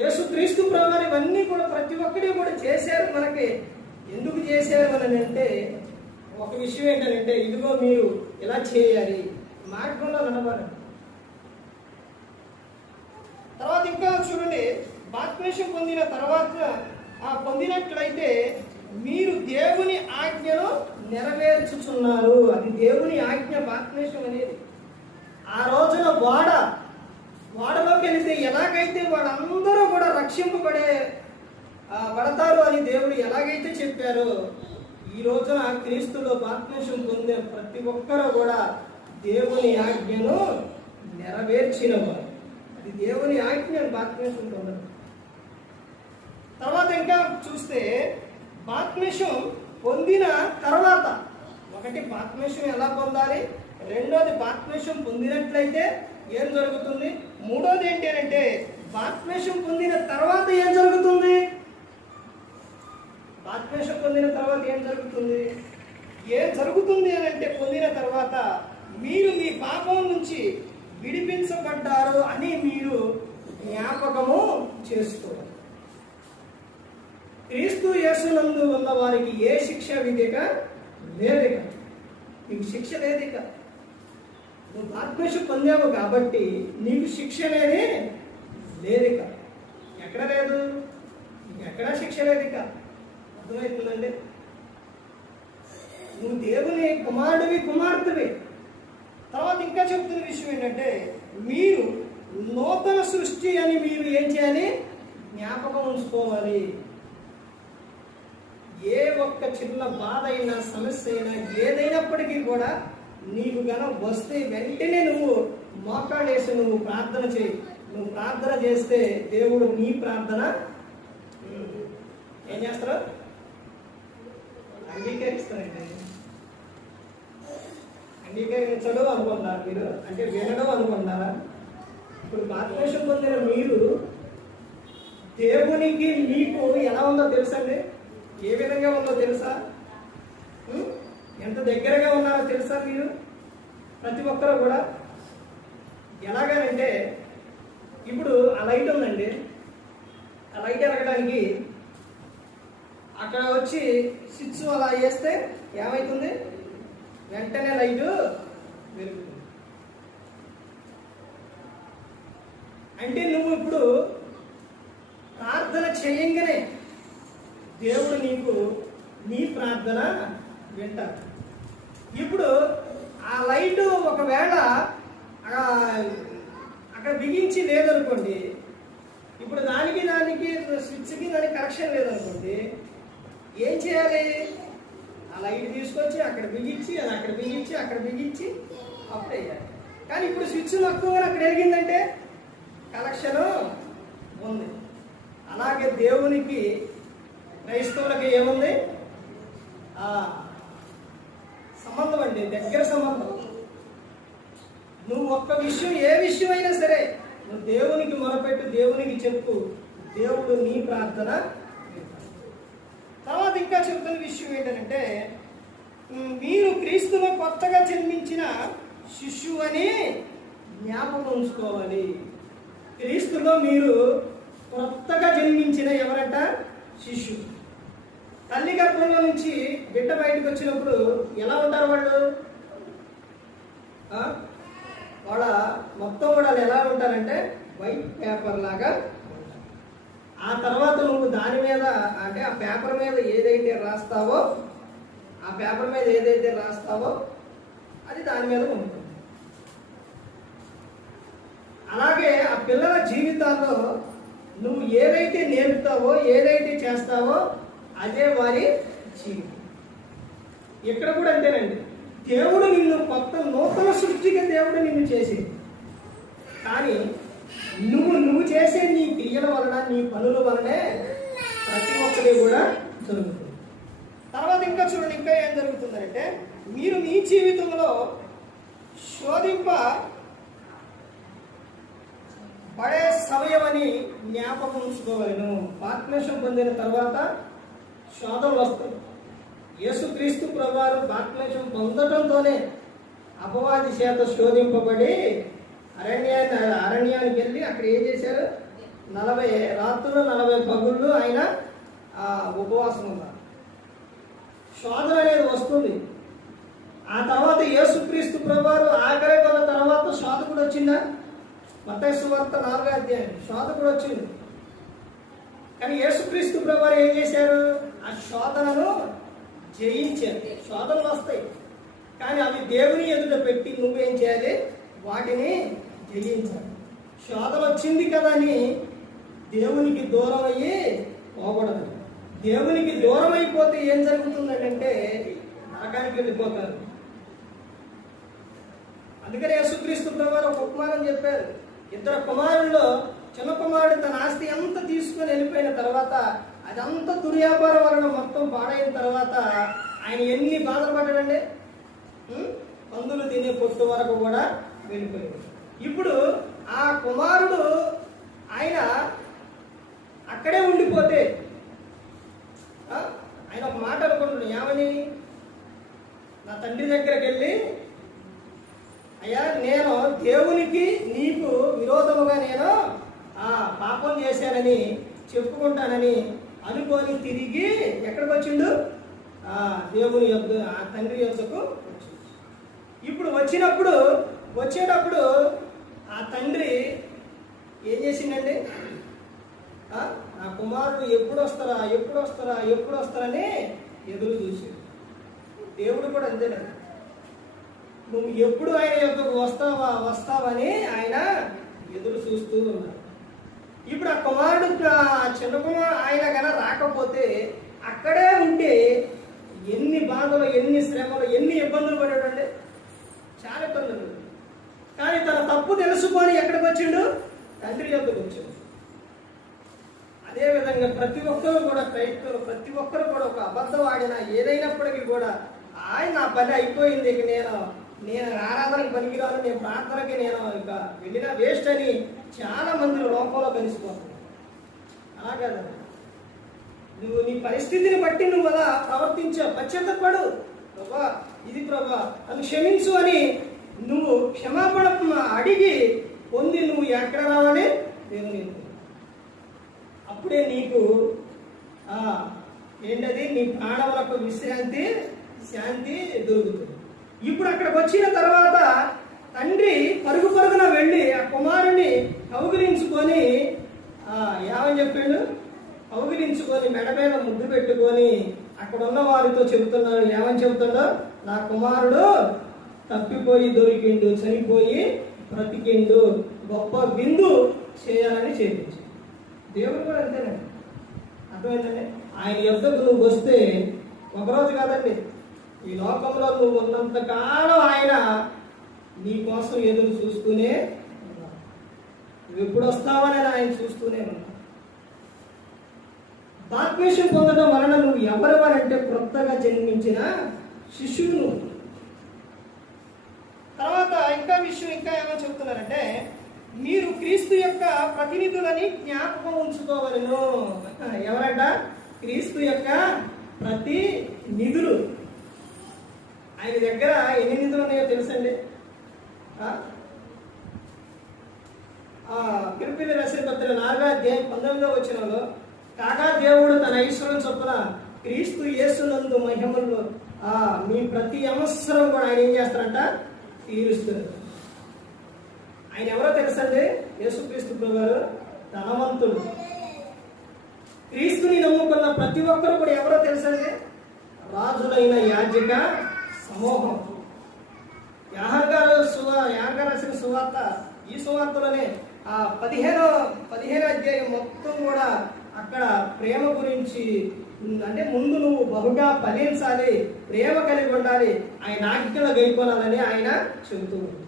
యేసుక్రీస్తు ప్రభువారు ఇవన్నీ కూడా ప్రతి ఒక్కటి కూడా చేశారు. మనకి ఎందుకు చేశారు అని అంటే ఒక విషయం ఏంటంటే ఇదిగో మీరు ఇలా చేయాలి, మార్గంలో నడవాలి. తర్వాత ఇంకా చూడండి, బాప్తిస్మం పొందిన తర్వాత పొందినట్లయితే మీరు దేవుని ఆజ్ఞను నెరవేర్చుచున్నారు. అది దేవుని ఆజ్ఞ బాప్తిస్మం అనేది. ఆ రోజున వాడలోకి వెళితే ఎలాగైతే వాళ్ళందరూ కూడా పడతారు అని దేవుడు ఎలాగైతే చెప్పారో, ఈ రోజున క్రీస్తులో బాప్తిస్మం పొందే ప్రతి ఒక్కరూ కూడా దేవుని ఆజ్ఞను నెరవేర్చిన వారు. అది దేవుని ఆజ్ఞ బాప్తిస్మం పొందడం. తర్వాత ఇంకా చూస్తే బాప్తిస్మం పొందిన తర్వాత ఒకటి బాప్తిస్మం ఎలా పొందాలి, రెండోది బాప్తిస్మం పొందినట్లయితే ఏం జరుగుతుంది, మూడోది ఏంటి అంటే బాప్తిస్మం పొందిన తర్వాత ఏం జరుగుతుంది? బాప్తిస్మం పొందిన తర్వాత ఏం జరుగుతుంది అని అంటే పొందిన తర్వాత మీరు మీ పాపం నుంచి విడిపించబడ్డారు అని మీరు జ్ఞాపకము చేసుకోవాలి. క్రీస్తు యేసునందు ఉన్న వారికి ఏ శిక్ష విధిక లేదిక. నీకు శిక్ష లేదిక. నువ్వు బాప్తిస్మం పొందావు కాబట్టి నీకు శిక్ష అనేది లేదిక. ఎక్కడ లేదు? ఎక్కడా శిక్ష లేదిక. అర్థమవుతుందండి? నువ్వు దేవుని కుమారుడివి, కుమార్తెవి. తర్వాత ఇంకా చెప్తున్న విషయం ఏంటంటే, మీరు నూతన సృష్టి అని మీరు ఏం చేయాలి? జ్ఞాపకం ఉంచుకోవాలి. ఏ ఒక్క చిన్న బాధ అయినా, సమస్య అయినా, ఏదైనప్పటికీ కూడా నీకు గన వస్తే వెంటనే నువ్వు మోకాళ్ళేసి నువ్వు ప్రార్థన చేయి. నువ్వు ప్రార్థన చేస్తే దేవుడు నీ ప్రార్థన ఏం చేస్తారు? అంగీకరిస్తారండి. అంగీకరించడం అనుకున్నారు మీరు, అంటే వినడం అనుకున్నారా? ఇప్పుడు బాప్తిసం పొందిన మీరు దేవునికి మీకు ఎలా ఉందో తెలుసండి? ఏ విధంగా ఉందో తెలుసా? ఎంత దగ్గరగా ఉన్నారో తెలుసా? మీరు ప్రతి ఒక్కరు కూడా ఎలాగనంటే, ఇప్పుడు ఆ లైట్ ఉందండి, ఆ లైట్ ఎరగడానికి అక్కడ వచ్చి స్విచ్ అలా వేస్తే ఏమవుతుంది? వెంటనే లైటు వెలుగుతుంది. అంటే నువ్వు ఇప్పుడు ప్రార్థన చేయంగానే దేవుడు నీకు నీ ప్రార్థన వింటాడు. ఇప్పుడు ఆ లైటు ఒకవేళ అక్కడ బిగించి లేదనుకోండి, ఇప్పుడు దానికి స్విచ్కి దానికి కనెక్షన్ లేదనుకోండి, ఏం చేయాలి? ఆ లైట్ తీసుకొచ్చి అక్కడ బిగించి, అది అక్కడ బిగించి, అక్కడ బిగించి అప్పుడు వేయాలి. కానీ ఇప్పుడు స్విచ్ తక్కువ అక్కడ వెలిగిందంటే కనెక్షన్ ఉంది. అలాగే దేవునికి, క్రైస్తవులకి ఏముంది? సంబంధం అండి, దగ్గర సంబంధం. నువ్వు ఒక్క విషయం, ఏ విషయం అయినా సరే నువ్వు దేవునికి మొరపెట్టు, దేవునికి చెప్పు, దేవుడు నీ ప్రార్థన. తర్వాత ఇంకా చెబుతున్న విషయం ఏంటంటే, మీరు క్రీస్తులో కొత్తగా జన్మించిన శిశువు అని జ్ఞాపకం ఉంచుకోవాలి. క్రీస్తులో మీరు కొత్తగా జన్మించిన ఎవరంట? శిశువు. తల్లి గర్భంలో నుంచి బిడ్డ బయటకు వచ్చినప్పుడు ఎలా ఉంటారు వాళ్ళు? వాళ్ళ మొత్తం కూడా ఎలా ఉంటారంటే వైట్ పేపర్ లాగా. ఆ తర్వాత నువ్వు దాని మీద, అంటే ఆ పేపర్ మీద ఏదైతే రాస్తావో, ఆ పేపర్ మీద ఏదైతే రాస్తావో అది దాని మీద ఉంటుంది. అలాగే ఆ పిల్లల జీవితాల్లో నువ్వు ఏదైతే నేర్పుతావో, ఏదైతే చేస్తావో అదే వారి జీవితం. ఇక్కడ కూడా అంతేనండి. దేవుడు నిన్ను కొత్త నూతన సృష్టిగా దేవుడు నిన్ను చేసింది. కానీ నువ్వు చేసే నీ క్రియల వలన, నీ పనుల వలనే ప్రతి ఒక్కరి కూడా జరుగుతుంది. తర్వాత ఇంకా చూడండి, ఇంకా ఏం జరుగుతుందంటే, మీరు మీ జీవితంలో పడే సమయం అని జ్ఞాపకం ఉంచుకోగలను. బాప్తిసం పొందిన తర్వాత శోధనలు వస్తాయి. యేసుక్రీస్తు ప్రభువారు బాప్తిసం పొందటంతోనే అపవాది చేత శోధింపబడి అరణ్యానికి వెళ్ళి అక్కడ ఏం చేశారు? 40 రాత్రులు 40 పగుళ్ళు ఆయన ఉపవాసం ఉన్నారు. శోధన అనేది వస్తుంది. ఆ తర్వాత యేసుక్రీస్తు ప్రభువారు ఆఖరి కొన్న తర్వాత శోధకుడు వచ్చిందా? మత్తయి సువార్త 4వ అధ్యాయం శోధకుడు వచ్చింది. కానీ యేసుక్రీస్తు ప్రభువారు ఏం చేశారు? ఆ శోధనను జయించారు. శోధనలు వస్తాయి, కానీ అవి దేవుని ఎదుట పెట్టి నువ్వేం చేయాలి? వాటిని జయించాలి. శోధన వచ్చింది కదా అని దేవునికి దూరం అయ్యి పోకూడదు. దేవునికి దూరం అయిపోతే ఏం జరుగుతుందంటే నరకానికి వెళ్ళిపోతారు. అందుకని యేసుక్రీస్తు ప్రభువారు ఒక ఉపమానం చెప్పారు. 2 కుమారుల్లో చిన్న కుమారుడు తన ఆస్తి అంతా తీసుకొని వెళ్ళిపోయిన తర్వాత, అదంతా దుర్వ్యాపారం వలన మొత్తం పాడైన తర్వాత ఆయన ఎన్ని బాధలు పడ్డాడండి? పందులు తినే పొట్టు వరకు కూడా వెళ్ళిపోయాడు. ఇప్పుడు ఆ కుమారుడు ఆయన అక్కడే ఉండిపోతే ఆయన ఒక మాట అనుకుంటున్నాడు. ఏమని? నా తండ్రి దగ్గరికి వెళ్ళి, అయ్యా నేను దేవునికి నీకు విరోధముగా నేను పాపం చేశానని చెప్పుకుంటానని అనుకొని తిరిగి ఎక్కడికి వచ్చిండు? దేవుని యొద్ద, ఆ తండ్రి యొద్దకు వచ్చిండు. ఇప్పుడు వచ్చేటప్పుడు ఆ తండ్రి ఏం చేసిండండి? నా కుమారుడు ఎప్పుడు వస్తారా అని ఎదురు చూసాడు. దేవుడు కూడా అంతేనండి. నువ్వు ఎప్పుడు ఆయన యొక్కకు వస్తావని ఆయన ఎదురు చూస్తూ ఉన్నాడు. ఇప్పుడు ఆ కుమారుడు చిన్న కుమారుడు ఆయన కన్నా రాకపోతే అక్కడే ఉంటే ఎన్ని బాధలు, ఎన్ని శ్రమలు, ఎన్ని ఇబ్బందులు పడేటండి, చాలా ఇబ్బందులు. కానీ తన తప్పు తెలుసుకొని ఎక్కడికి వచ్చిండు? తండ్రి యొక్కకు వచ్చాడు. అదేవిధంగా ప్రతి ఒక్కరు కూడా, క్రైస్తవులు ప్రతి ఒక్కరు కూడా ఒక అబద్ధం ఆడినా ఏదైనప్పటికీ కూడా ఆయన నా పని అయిపోయింది, ఇక నేను ఆరాధనకు పనికిరాను, నేను ప్రార్థనకి నేను ఇక వెళ్ళినా వేస్ట్ అని చాలా మంది లోకంలో కలిసిపోతారు. అలా కాదండి, నువ్వు నీ పరిస్థితిని బట్టి నువ్వు అలా ప్రవర్తించావు, పశ్చాత్తపడు, ప్రభా ఇది ప్రభా నన్ను క్షమించు అని నువ్వు క్షమాపణ అడిగి పొంది నువ్వు ఎక్కడ రావాలి? దేవుని. అప్పుడే నీకు ఏంటది, నీ ప్రాణములకు విశ్రాంతి, శాంతి దొరుకుతుంది. ఇప్పుడు అక్కడికి వచ్చిన తర్వాత తండ్రి పరుగున వెళ్ళి ఆ కుమారుని కౌగిలించుకొని ఏమని చెప్పాడు? కౌగిలించుకొని మెడ మీద ముద్దు పెట్టుకొని అక్కడ ఉన్న వారితో చెబుతున్నాడు. ఏమని చెబుతాడో? నా కుమారుడు తప్పిపోయి దొరికిండు, చనిపోయి బ్రతికిండు, గొప్ప విందు చేయాలని చేయించాడు. దేవుడు కూడా అంతేనండి. అర్థమైందండి? ఆయన యొద్దకు నువ్వు వస్తే ఒకరోజు కాదండి, ఈ లోకంలో నువ్వు ఉన్నంత కాలం ఆయన నీ కోసం ఎదురు చూస్తూనే ఉన్నాడు. నువ్వు ఎప్పుడు వస్తావని ఆయన చూస్తూనే ఉన్నాడు. బాప్తిసం పొందడం వలన నువ్వు ఎవరెవరంటే క్రొత్తగా జన్మించిన శిష్యుడు నువ్వు. తర్వాత ఇంకా విషయం ఇంకా ఏమో చెప్తున్నారంటే, మీరు క్రీస్తు యొక్క ప్రతినిధులని జ్ఞాపకం ఉంచుకోవలను. ఎవరంట? క్రీస్తు యొక్క ప్రతినిధులు. ఆయన దగ్గర ఎన్ని నిధులు ఉన్నాయో తెలుసండి? పిలిపిలి రాసిన పత్రిక 4వ అధ్యాయం 19వ వచనంలో, కాగా దేవుడు తన ఐశ్వర్యం చొప్పున క్రీస్తు యేసునందు మహిమలో మీ ప్రతి అవసరం కూడా ఆయన ఏం చేస్తారంట? తీరుస్తున్నారు. ఆయన ఎవరో తెలుసండి? యేసుక్రీస్తు ప్రభువారు ధనవంతుడు. క్రీస్తుని నమ్ముకున్న ప్రతి ఒక్కరు కూడా ఎవరో తెలుసండి? రాజులైన యాజక సమూహం. యాహర్ రాసిన సువార్త, ఈ సువార్తలోనే 15వ అధ్యాయం మొత్తం కూడా అక్కడ ప్రేమ గురించి, అంటే ముందు నువ్వు బహుగా ఫలించాలి, ప్రేమ కలిగి ఉండాలి, ఆయన ఆజ్ఞలు గైకొనాలని ఆయన చెబుతూ ఉంది.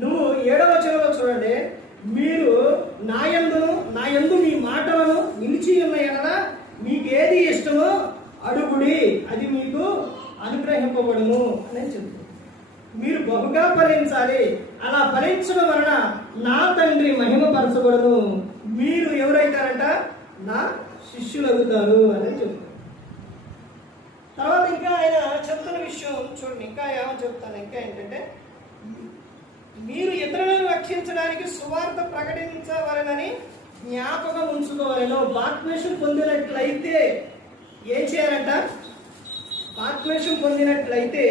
నువ్వు 7వ వచనంలో చూడండి, మీరు నా యందు మీ మాటలను నిలిచి ఉన్న ఎడల మీకేది ఇష్టమో అడుగుడి, అది మీకు అనుగ్రహింపబడును అని చెబుతుంది. మీరు బహుగా ఫలించాలి, అలా ఫలించడం వలన నా తండ్రి మహిమపరచబడును, మీరు ఎవరైతారంట? నా శిష్యులు అవుతారు అని చెప్తారు. తర్వాత ఇంకా ఆయన చెప్తున్న విషయం చూడండి, ఇంకా ఏమని చెప్తాను, ఇంకా ఏంటంటే, మీరు ఇతరులను రక్షించడానికి సువార్త ప్రకటించవలనని జ్ఞాపకం ఉంచుకోవాలను. బాప్తిసం పొందినట్లయితే ఏం చేయాలంట? బాప్తిసం పొందినట్లయితే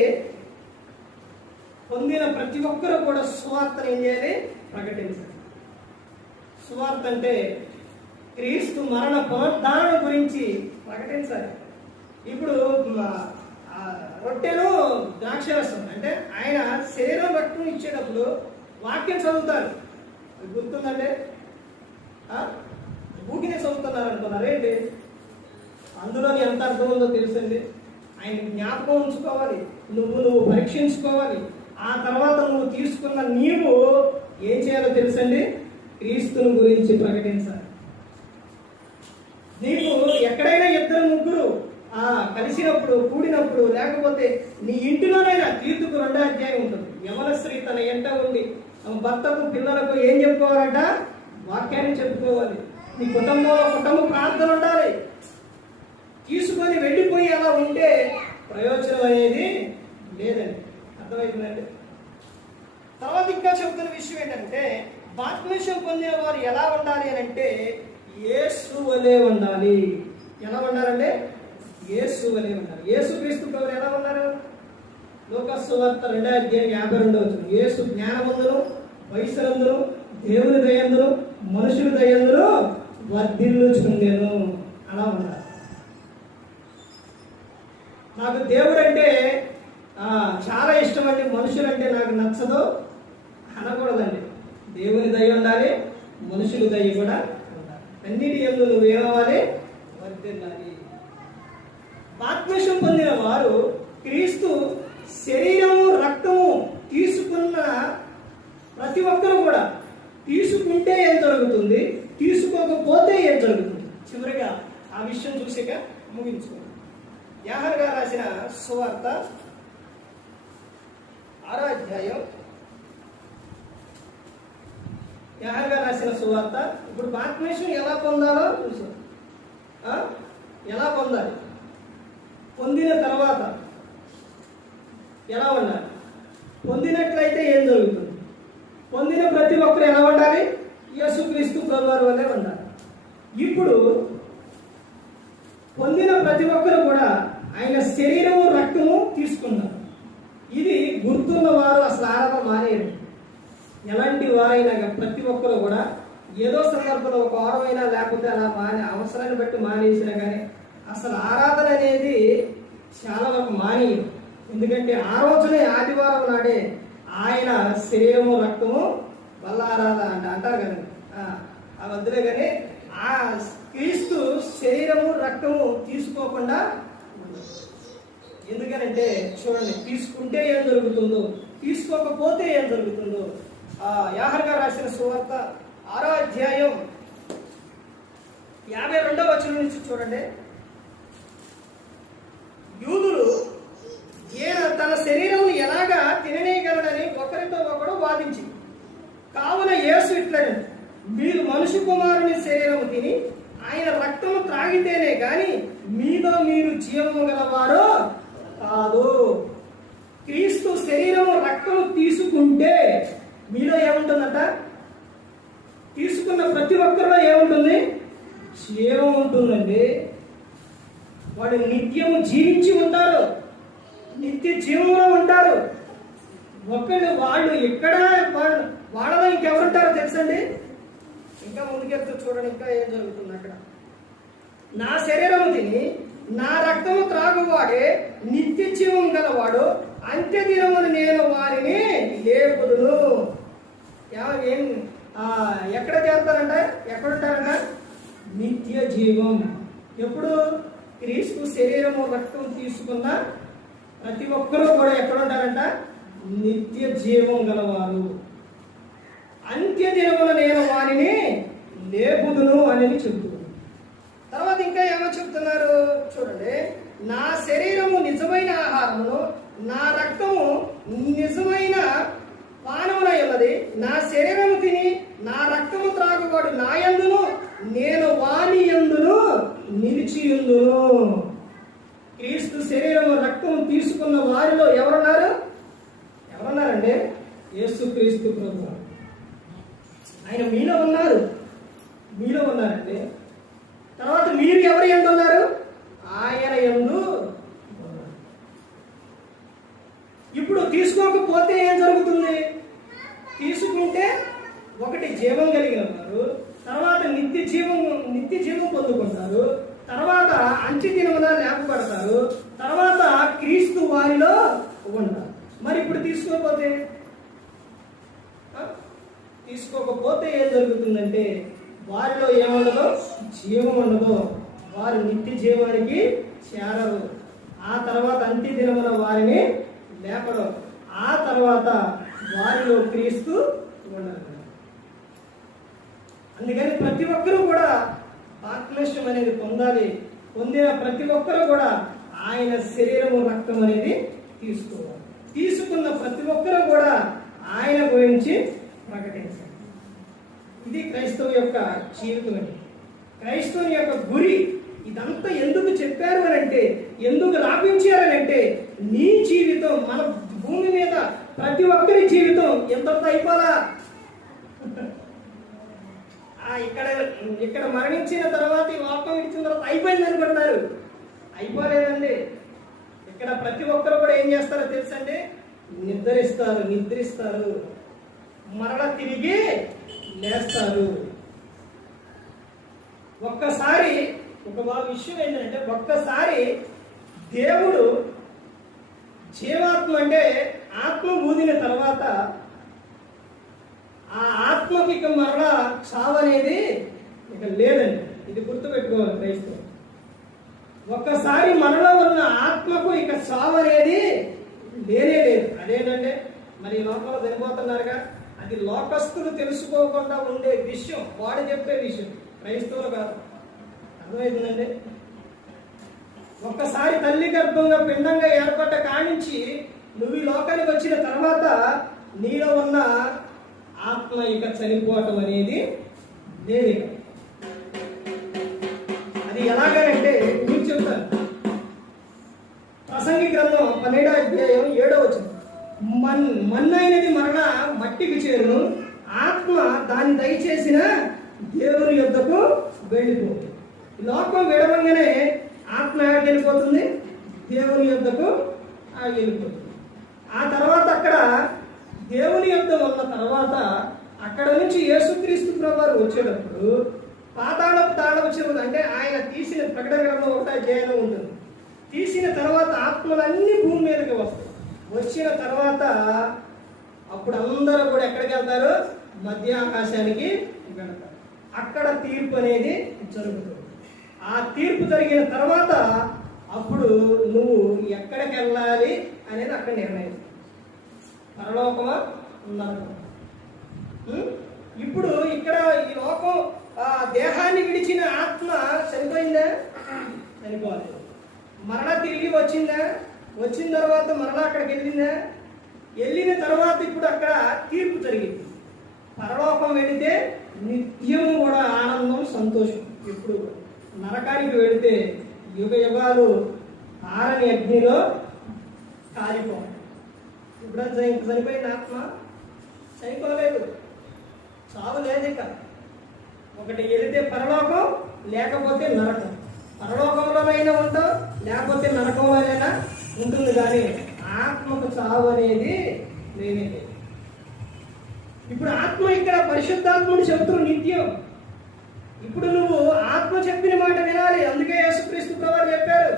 పొందిన ప్రతి ఒక్కరూ కూడా సువార్తను ఏం చేయాలి? ప్రకటించాలి. సువార్త అంటే క్రీస్తు మరణ పునరుద్ధారణ గురించి ప్రకటించాలి. ఇప్పుడు రొట్టెలు ద్రాక్షరసం అంటే ఆయన శరీరం రక్తం ఇచ్చేటప్పుడు వాక్యం చదువుతారు, గుర్తుందండి? ఊకినే చదువుతున్నారు అనుకున్నారు ఏంటి? అందులోని ఎంత అర్థం ఉందో తెలుసండి. ఆయన జ్ఞాపకం ఉంచుకోవాలి, నువ్వు పరీక్షించుకోవాలి. ఆ తర్వాత నువ్వు తీసుకున్న నీవు ఏం చేయాలో తెలుసండి? క్రీస్తుని గురించి ప్రకటించాలి. నీకు ఎక్కడైనా 2-3 కలిసినప్పుడు, కూడినప్పుడు, లేకపోతే నీ ఇంటిలోనైనా, తీర్పుకు 2వ అధ్యాయం ఉంటుంది, యవన స్త్రీ తన ఎంట ఉండి భర్తకు పిల్లలకు ఏం చెప్పుకోవాలంట? వాక్యాన్ని చెప్పుకోవాలి. నీ కుటుంబ ప్రార్థన ఉండాలి. తీసుకొని వెళ్ళిపోయి అలా ఉంటే ప్రయోజనం అనేది లేదండి. అర్థమవుతుందండి? తర్వాత ఇంకా చెబుతున్న విషయం ఏంటంటే, బాప్తిసం పొందిన వారు ఎలా ఉండాలి అని అంటే యేసు వలె ఉండాలి. ఎలా ఉండాలంటే యేసు వలె ఉండాలి. యేసు క్రీస్తు ప్రభువు ఎలా ఉన్నారు? లూకాసు సువార్త 2వ అధ్యాయం 52వ వచనం, యేసు జ్ఞానమందును వయసులందును దేవుని దయందును మనుషుల దయందును వర్ధిల్లుచుండెను. అలా ఉండాలి. నాకు దేవుడు అంటే చాలా ఇష్టం అండి, మనుషులంటే నాకు నచ్చదు అనకూడదండి. దేవుని దయ ఉండాలి, మనుషుల దయ కూడా ఉండాలి. అన్నిటి యందు నువ్వు ఏమవ్వాలి? వర్ధిల్లాలి. బాప్తిసం పొందిన వారు క్రీస్తు శరీరము రక్తము తీసుకున్న ప్రతి ఒక్కరు కూడా తీసుకుంటే ఏం జరుగుతుంది, తీసుకోకపోతే ఏం జరుగుతుంది? చివరిగా ఆ విషయం చూసాక ముగించుకోండి. యోహాను గారు రాసిన సువార్త 6వ అధ్యాయం. యోహాను గారు రాసిన సువార్త. ఇప్పుడు బాప్తిసం ఎలా పొందాలో చూసాం. ఎలా పొందాలి, పొందిన తర్వాత ఎలా ఉండాలి, పొందినట్లయితే ఏం జరుగుతుంది, పొందిన ప్రతి ఒక్కరు ఎలా ఉండాలి? యేసుక్రీస్తు ప్రభువారి వల్లే ఉండాలి. ఇప్పుడు పొందిన ప్రతి ఒక్కరు కూడా ఆయన శరీరము రక్తము తీసుకున్నారు. ఇది గుర్తున్న వారు అసలు ఆరాధన మానేరు. ఎలాంటి వారైనా ప్రతి ఒక్కరు కూడా ఏదో సందర్భంలో ఒక వారమైనా లేకపోతే అలా అవసరాన్ని బట్టి మానేసినా కానీ అసలు ఆరాధన అనేది చాలా వరకు మానేయరు. ఎందుకంటే ఆ రోజునే ఆదివారం నాడే ఆయన శరీరము రక్తము వల్ల ఆరాధన అంటారు కదండి. ఆ వద్దులే కానీ ఆ క్రీస్తు శరీరము రక్తము తీసుకోకుండా ఎందుకనంటే చూడండి, తీసుకుంటే ఏం జరుగుతుందో, తీసుకోకపోతే ఏం జరుగుతుందో. యోహాను గారు రాసిన సువార్త 6వ అధ్యాయం 52వ వచనం నుంచి చూడండి. యూదులు ఈయన తన శరీరం ఎలాగా తిననేయగలడని ఒకరితో ఒకడు వాదించి, కావున యేసు ఇట్లని, మీరు మనుష్య కుమారుని శరీరము తిని ఆయన రక్తము త్రాగితేనే గాని మీలో మీరు జీవము గలవారు కాదు. క్రీస్తు శరీరము రక్తము తీసుకుంటే మీలో ఏముంటుందట? తీసుకున్న ప్రతి ఒక్కరిలో ఏముంటుంది? జీవం ఉంటుందండి. వాడు నిత్యము జీవించి ఉంటారు, నిత్య జీవంలో ఉంటారు. వాళ్ళు ఎక్కడ వాళ్ళలో ఇంకెవరుంటారో తెలుసండి. ఇంకా ముందుకెళ్తూ చూడండి, ఇంకా ఏం జరుగుతుంది అక్కడ. నా శరీరము తిని నా రక్తము త్రాగువాడే నిత్య జీవం గలవాడు, అంత్య దినమును నేను వారిని లేపుదును. ఏం ఎక్కడ చేస్తారంట? ఎక్కడుంటారంట? నిత్య జీవం. ఎప్పుడు? క్రీస్తు శరీరము రక్తం తీసుకున్న ప్రతి ఒక్కరూ కూడా ఎక్కడ ఉంటారంట? నిత్య జీవం గలవారు. అంత్య దినమున నేను వారిని లేపుదును అని చెబుతున్నారు. తర్వాత ఇంకా ఏమో చెప్తున్నారు చూడండి. నా శరీరము నిజమైన ఆహారమును, నా రక్తము నిజమైన పానమునై ఉన్నది. నా శరీరము తిని నా రక్తము త్రాగువాడు నా యందును, నేను వాని యందును నిలిచియుందును. క్రీస్తు శరీరము రక్తము తీసుకున్న వారిలో ఎవరున్నారు? ఎవరున్నారండి? యేసుక్రీస్తు ప్రభువు. ఆయన మీలో ఉన్నారు, మీలో ఉన్నారండి. తర్వాత మీరు ఎవరు యందు ఉన్నారు? ఆయన యందు. ఇప్పుడు తీసుకోకపోతే ఏం జరుగుతుంది? తీసుకుంటే ఒకటి జీవం కలిగిన వారు, తర్వాత నిత్య జీవం పొందుకుంటారు, తర్వాత అంత్య దినమున లేపబడతారు, తర్వాత క్రీస్తు వారిలో ఉంటారు. మరి ఇప్పుడు తీసుకోకపోతే ఏం జరుగుతుందంటే వారిలో ఏముండదో? జీవం ఉండదు. వారు నిత్య జీవానికి చేరరు. ఆ తర్వాత అంత్య దినమున వారిని లేపడం. ఆ తర్వాత వారిలో క్రీస్తు ఉండదు. అందుకని ప్రతి ఒక్కరూ కూడా బాప్తిసం అనేది పొందాలి. పొందిన ప్రతి ఒక్కరూ కూడా ఆయన శరీరము రక్తం అనేది తీసుకోవాలి. తీసుకున్న ప్రతి ఒక్కరూ కూడా ఆయన గురించి ప్రకటించాలి. ఇది క్రైస్తవ యొక్క జీవితం అండి. క్రైస్తవుని యొక్క గురి. ఇదంతా ఎందుకు చెప్పారు అని అంటే, ఎందుకు రాపించారని అంటే, నీ జీవితం, మన భూమి మీద ప్రతి ఒక్కరి జీవితం ఎంతతో అయిపోదా? ఇక్కడ మరణించిన తర్వాత ఈ వాక్యం ఇచ్చిన తర్వాత అయిపోయింది అనుకుంటున్నారు. అయిపోలేదండి. ఇక్కడ ప్రతి ఒక్కరు కూడా ఏం చేస్తారో తెలుసండి? నిద్రిస్తారు, మరల తిరిగి లేస్తారు. ఒక్కసారి ఒక విషయం ఏంటంటే, ఒక్కసారి దేవుడు జీవాత్మ అంటే ఆత్మ ఊదిన తర్వాత ఆ ఆత్మకి ఇక మరలా చావనేది ఇక లేదండి. ఇది గుర్తుపెట్టుకోవాలి క్రైస్తవులు. ఒక్కసారి మనలో ఉన్న ఆత్మకు ఇక చావు అనేది లేనే లేదు. అదేంటంటే మరి లోకంలో చనిపోతున్నారుగా, అది లోకస్తులు తెలుసుకోకుండా ఉండే విషయం, వాడు చెప్పే విషయం, క్రైస్తవులు కాదు. అర్థమవుతుందండి? ఒక్కసారి తల్లి గర్భంగా పిండంగా ఏర్పడ్డ కానించి నువ్వు ఈ లోకానికి వచ్చిన తర్వాత నీలో ఉన్న ఆత్మ ఇక చనిపోవటం అనేది లేదు. అది ఎలాగనంటే మీకు చెబుతాను. ప్రసంగి గ్రంథం 12వ అధ్యాయం 7వ వచనం, మన్నైనది మరణ మట్టికి చేరును, ఆత్మ దాన్ని దయచేసిన దేవుని యొద్దకు వెళ్ళిపోతుంది. లోకం విడవంగానే ఆత్మ ఎక్కడికి వెళ్ళిపోతుంది? దేవుని యొద్దకు వెళ్ళిపోతుంది. ఆ తర్వాత అక్కడ దేవుని యొద్ద ఉన్న తర్వాత అక్కడ నుంచి యేసుక్రీస్తు ప్రభువారు వచ్చేటప్పుడు పాతాళపు తాళపు చెవులు అంటే ఆయన తీసిన ప్రకటన గ్రంథం 1వ అధ్యాయంలో ఉంటుంది. తీసిన తర్వాత ఆత్మలన్నీ భూమి మీదకి వస్తాయి. వచ్చిన తర్వాత అప్పుడు అందరూ కూడా ఎక్కడికి వెళ్తారు? మధ్య ఆకాశానికి వెళ్తారు. అక్కడ తీర్పు అనేది జరుగుతుంది. ఆ తీర్పు జరిగిన తర్వాత అప్పుడు నువ్వు ఎక్కడికి వెళ్ళాలి అనేది అక్కడ నిర్ణయం. పరలోకమా నరకమా? ఇప్పుడు ఇక్కడ ఈ లోకం దేహాన్ని విడిచిన ఆత్మ చనిపోయిందా? చనిపోలేదు. మరలా తిరిగి వచ్చిందా? వచ్చిన తర్వాత మరలా అక్కడికి వెళ్ళిందా? వెళ్ళిన తర్వాత ఇప్పుడు అక్కడ తీర్పు జరిగింది. పరలోకం వెళితే నిత్యము కూడా ఆనందం, సంతోషం. ఇప్పుడు నరకానికి వెళితే యుగ యుగాలు ఆరని అగ్నిలో కాలిపోవాలి. ఇప్పుడు చనిపోయిన ఆత్మ చనిపోలేదు, చావు లేదు. ఇక ఒకటి వెళితే పరలోకం, లేకపోతే నరకం. పరలోకంలోనైనా ఉంటాం, లేకపోతే నరకంలోనైనా ఉంటుంది. కానీ ఆత్మకు చావు అనేది లేనే లేదు. ఇప్పుడు ఆత్మ ఇక్కడ పరిశుద్ధాత్మను చెబుతున్న నిత్యం. ఇప్పుడు నువ్వు ఆత్మ చెప్పిన మాట వినాలి. అందుకే యేసుక్రీస్తు ప్రభువారు చెప్పారు.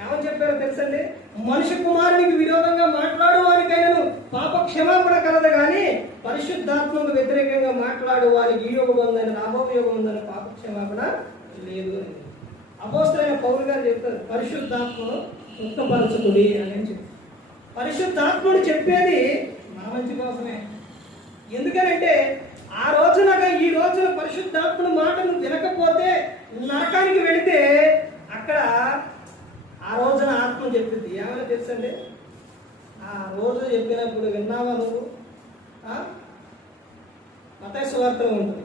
ఏమని చెప్పారో తెలుసండి? మనుష్య కుమారునికి విరోధంగా మాట్లాడు వారికైనా పాప క్షమాపణ కలదు, కానీ పరిశుద్ధాత్మకు వ్యతిరేకంగా మాట్లాడు వారికి ఈ యోగం ఉందని, రాబో యోగం ఉందని పాప క్షమాపణ లేదు అని అపోస్తలుడైన పౌలు గారు చెప్తారు. పరిశుద్ధాత్మను ఉత్తపరచుకుడి అని చెప్పి. పరిశుద్ధాత్ముడు చెప్పేది మన మంచి కోసమే. ఎందుకనంటే ఆ రోజున ఈ రోజున పరిశుద్ధాత్ముడు మాటను వినకపోతే నరకానికి వెళితే అక్కడ ఆ రోజున ఆత్మ చెప్పింది. ఏమైనా తెలుసండి? ఆ రోజు చెప్పినప్పుడు విన్నావా నువ్వు? మత్తయి సువార్తలో ఉంటుంది.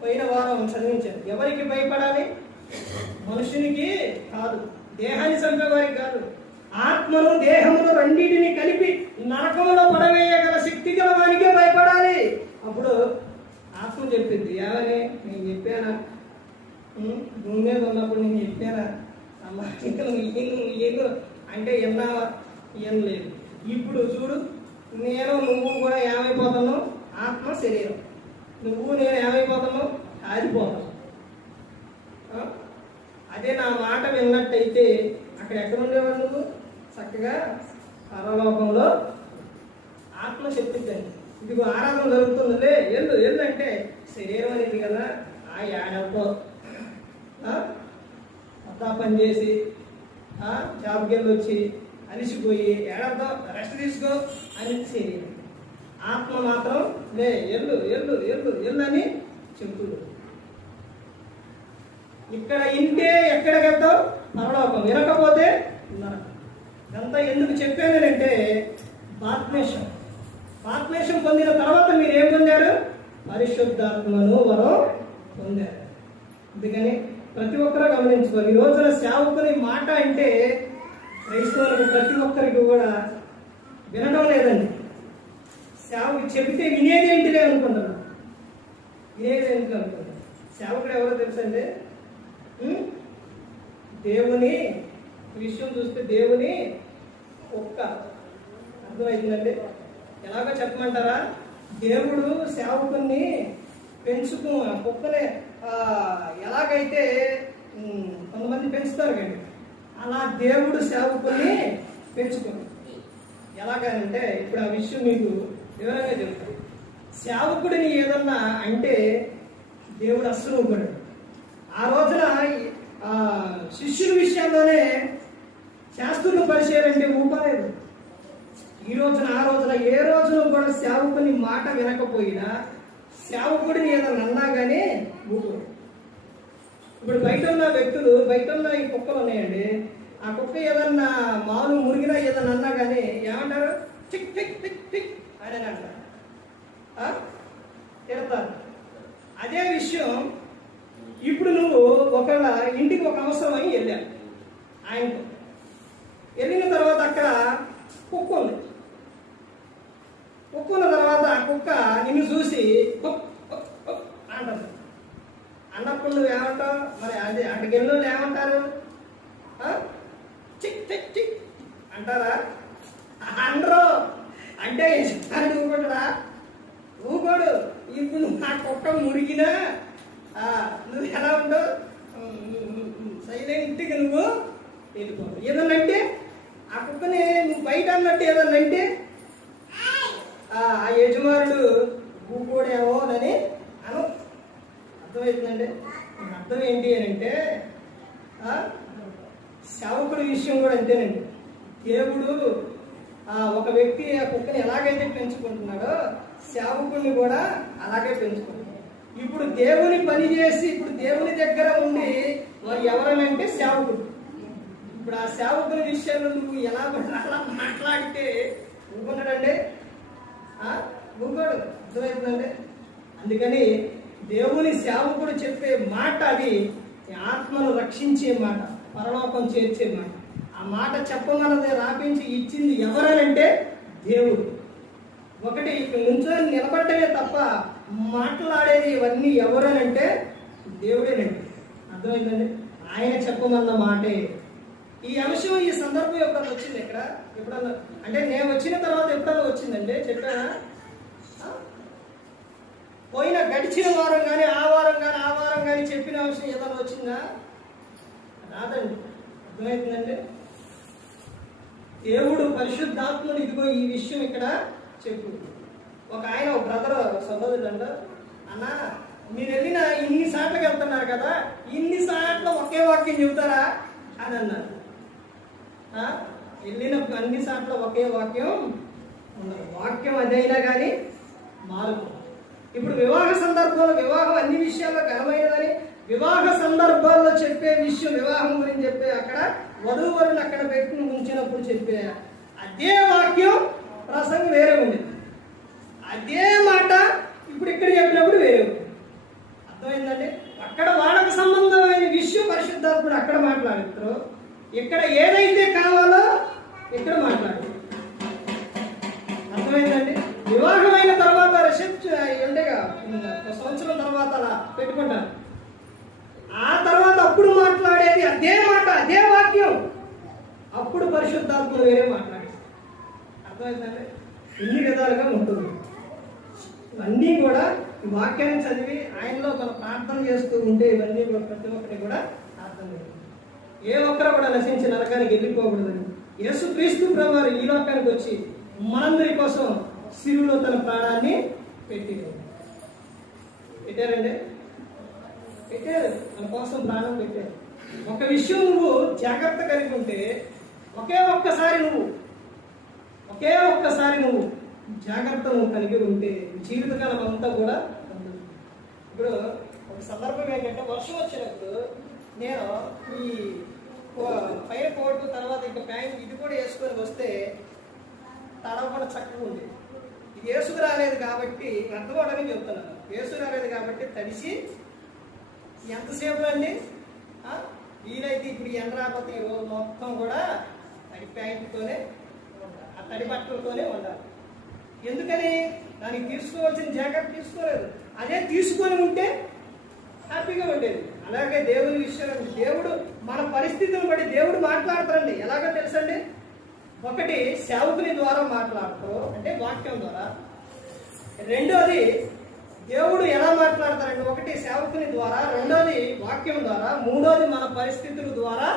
పోయిన వారం చదివించాను. ఎవరికి భయపడాలి? మనుషునికి కాదు, దేహాన్ని చంపేవారికి కాదు, ఆత్మను దేహమును రెండింటిని కలిపి నరకములో పడవేయగల శక్తి గల వానికే భయపడాలి. అప్పుడు ఆత్మ చెప్పింది. ఏమని? నేను చెప్పానా? భూమి మీద ఉన్నప్పుడు నేను చెప్పానా? అమ్మ ఇంకా నువ్వు అంటే విన్నావా? ఏం లేదు. ఇప్పుడు చూడు, నేను నువ్వు కూడా ఏమైపోతాను? ఆత్మ శరీరం. నువ్వు నేను ఏమైపోతాము? కాలిపోతాము. అదే నా మాట విన్నట్టయితే అక్కడ ఎక్కడ ఉండేవాడు నువ్వు? చక్కగా పరలోకంలో. ఆత్మ చెప్పిందండి, ఇదిగో ఆరాధన జరుగుతుందిలే, ఎల్లు అంటే శరీరం అనేది కదా, ఆ ఏడతో అంతా పనిచేసి జాబ్కి వెళ్ళి వచ్చి అలిసిపోయి ఏడతో రెస్ట్ తీసుకో అని శరీరం. ఆత్మ మాత్రం లే, ఎల్లు అని చెప్తుంది. ఇక్కడ ఇంటే ఎక్కడికెళ్తావు? పరలోకం. వినకపోతే నరకం. ఇదంతా ఎందుకు చెప్పానంటే ఆత్మేషం పొందిన తర్వాత మీరు ఏం పొందారు? పరిశుద్ధాత్మను వరం పొందారు. అందుకని ప్రతి ఒక్కరూ గమనించుకోవాలి. ఈ రోజున సేవకుని మాట అంటే క్రైస్తవులకు ప్రతి ఒక్కరికి కూడా వినడం లేదండి. సేవకు చెబితే వినేది ఏంటిదే అనుకుంటున్నారు. సేవకుడు ఎవరో తెలుసండి? దేవుని విషయం చూస్తే దేవుని ఒక్క అర్థమవుతుందండి. ఎలాగో చెప్పమంటారా? దేవుడు సేవకుని కుక్కనే ఎలాగైతే కొంతమంది పెంచుతారు కానీ అలా దేవుడు సేవకుల్ని పెంచుకున్నాడు. ఎలాగనంటే ఇప్పుడు ఆ విషయం మీకు వివరంగా చెప్తాను. సేవకుడిని ఏదన్నా అంటే దేవుడు అస్సలు ఊపడాడు. ఆ రోజున శిష్యుల విషయంలోనే శాస్త్రులు పరిచయాలంటే ఊపలేదు. ఈ రోజున ఆ రోజున ఏ రోజున కూడా సేవకుని మాట వినకపోయినా సేవకుడిని ఏదన్నా అన్నా కానీ ఊపడు. ఇప్పుడు బయట ఉన్న వ్యక్తులు, బయట ఉన్న ఈ కుక్కలు ఉన్నాయండి, ఆ కుక్క ఏదన్నా మాలు మురిగినా ఏదన్నా అన్నా కానీ ఏమంటారు? టిక్ టిక్ టిక్ టిక్ అని అంటారు, తిడతారు. అదే విషయం ఇప్పుడు నువ్వు ఒకవేళ ఇంటికి ఒక అవసరం అని వెళ్ళావు, ఆయనతో వెళ్ళిన తర్వాత అక్కడ కుక్క ఉంది. కుక్క ఉన్న తర్వాత ఆ కుక్క నిన్ను చూసి అంటారు. అన్నప్పుడు నువ్వు ఏమంటావు? మరి అదే అటుకెళ్ళు ఏమంటారు? చిక్ చిక్ చిక్ అంటారా? అనరు. అంటే ఊరుకుంటాడా? ఊరుకోడు. ఇప్పుడు నువ్వు ఆ కుక్క మురిగినా నువ్వు ఎలా ఉండవు? సైలెంట్గా నువ్వు వెళ్ళిపో. ఏదన్నంటే ఆ కుక్కని నువ్వు బయట అన్నట్టు ఏదన్నంటే ఆ యజమానుడు ఊకోడేమో అని అను. అర్థమవుతుందండి? అర్థం ఏంటి అని అంటే సేవకుడి విషయం కూడా అంతేనండి. దేవుడు ఒక వ్యక్తి ఆ కుక్కని ఎలాగైతే పెంచుకుంటున్నాడో సేవకుడిని కూడా అలాగే పెంచుకుంటున్నాడు. ఇప్పుడు దేవుని పని చేసి ఇప్పుడు దేవుని దగ్గర ఉండి మరి ఎవరనంటే సేవకుడు. ఇప్పుడు ఆ సేవకుని విషయంలో నువ్వు ఎలా అలా మాట్లాడితే ఊరుకున్నాడండి? ఊరుకోడు. అర్థమవుతుందండి? అందుకని దేవుని సేవకుడు చెప్పే మాట అది ఆత్మను రక్షించే మాట, పరలోకం చేర్చే మాట. ఆ మాట చెప్పమన్నది రాపించి ఇచ్చింది ఎవరనంటే దేవుడు. ఒకటి ఇక్కడ నుంచొని నిలబడ్డమే తప్ప మాట్లాడేది ఇవన్నీ ఎవరనంటే దేవుడేనండి. అర్థమైందండి? ఆయన చెప్పమన్న మాటే. ఈ అంశం ఈ సందర్భం ఎప్పుడన్నా వచ్చింది ఇక్కడ? ఎప్పుడన్నా అంటే నేను వచ్చిన తర్వాత ఎప్పుడన్నా వచ్చిందండి? చెప్పానా? పోయిన గడిచిన వారం కానీ ఆ వారం కానీ చెప్పిన అంశం ఏదైనా వచ్చిందా? రాదండి. అర్థమవుతుందండి? దేవుడు పరిశుద్ధాత్ముడు ఇదిగో ఈ విషయం ఇక్కడ చెప్పు. ఒక ఆయన ఒక బ్రదర్ సహోదరుడు అంట, అన్న మీరు వెళ్ళిన ఇన్ని సార్లకు వెళ్తున్నారు కదా, ఇన్ని సార్లు ఒకే వాక్యం చెబుతారా అని అన్నారు. వెళ్ళిన అన్ని సార్లు ఒకే వాక్యం ఉన్నారు. వాక్యం అదైనా కానీ మారుతుంది. ఇప్పుడు వివాహ సందర్భంలో వివాహం అన్ని విషయాల్లో ఘనమైనదని వివాహ సందర్భాల్లో చెప్పే విషయం, వివాహం గురించి చెప్పే అక్కడ వధువులను అక్కడ పెట్టి ఉంచినప్పుడు చెప్పే అదే వాక్యం ప్రసంగం వేరే ఉంది. అదే మాట ఇప్పుడు ఇక్కడ చెప్పినప్పుడు వేరే ఉంది. అర్థమైందండి? అక్కడ వాళ్ళకు సంబంధమైన విషయం పరిశుద్ధాత్ముడు అక్కడ మాట్లాడుతారు, ఇక్కడ ఏదైతే కావాలో ఇక్కడ మాట్లాడుతారు. అర్థమైందండి? వివాహమైన తర్వాత రిసెప్షన్ ఉండేగా సంవత్సరం తర్వాత అలా పెట్టుకుంటారు. ఆ తర్వాత అప్పుడు మాట్లాడేది అదే మాట, అదే వాక్యం. అప్పుడు పరిశుద్ధాత్ముడు వేరే మాట్లాడేది. అర్థమైందండి? ఇన్ని విధాలుగా ఉంటుంది. ఇవన్నీ కూడా ఈ వాక్యాన్ని చదివి ఆయనలో మనం ప్రార్థన చేస్తూ ఉంటే ఇవన్నీ కూడా ప్రతి ఒక్కరిని కూడా అర్థం చేయాలి. ఏ ఒక్కరు కూడా నశించి నరకానికి వెళ్ళిపోకూడదని యేసుక్రీస్తు ప్రభువారు ఈ లోకానికి వచ్చి మనందరి కోసం శిలువలో తన ప్రాణాన్ని పెట్టారండి. పెట్టారు, మన కోసం ప్రాణం పెట్టారు. ఒక విషయం నువ్వు జాగ్రత్త కలిగి ఉంటే ఒకే ఒక్కసారి నువ్వు జాగ్రత్త నువ్వు కలిగి ఉంటే జీవితకాలం అంతా కూడా. ఇప్పుడు ఒక సందర్భం ఏంటంటే వర్షం వచ్చినప్పుడు నేను ఈ పైన కోటు తర్వాత ఇంకా ప్యాంట్ ఇది కూడా వేసుకొని వస్తే తడవకుండా చక్కగా ఉంది. ఇది వేసుకు రాలేదు కాబట్టి అర్థమవడానికి చెప్తున్నాను. వేసుకు రాలేదు కాబట్టి తడిసి ఎంతసేపు అండి వీలైతే ఇప్పుడు ఎండ రాకపోతే ఈ రోజు మొత్తం కూడా తడి ప్యాంటుతోనే ఆ తడి బట్టలతోనే ఉండాలి. ఎందుకని? దానికి తీసుకోవాల్సిన జాగ్రత్త తీసుకోలేదు. అదే తీసుకొని ఉంటే హ్యాపీగా ఉండేది. అలాగే దేవుని విషయం, దేవుడు మన పరిస్థితులను బట్టి దేవుడు మాట్లాడతారండి. ఎలాగో తెలుసండి? ఒకటి సేవకుని ద్వారా మాట్లాడతారు, అంటే వాక్యం ద్వారా. రెండోది దేవుడు ఎలా మాట్లాడతారండి? ఒకటి సేవకుని ద్వారా, రెండోది వాక్యం ద్వారా, మూడోది మన పరిస్థితుల ద్వారా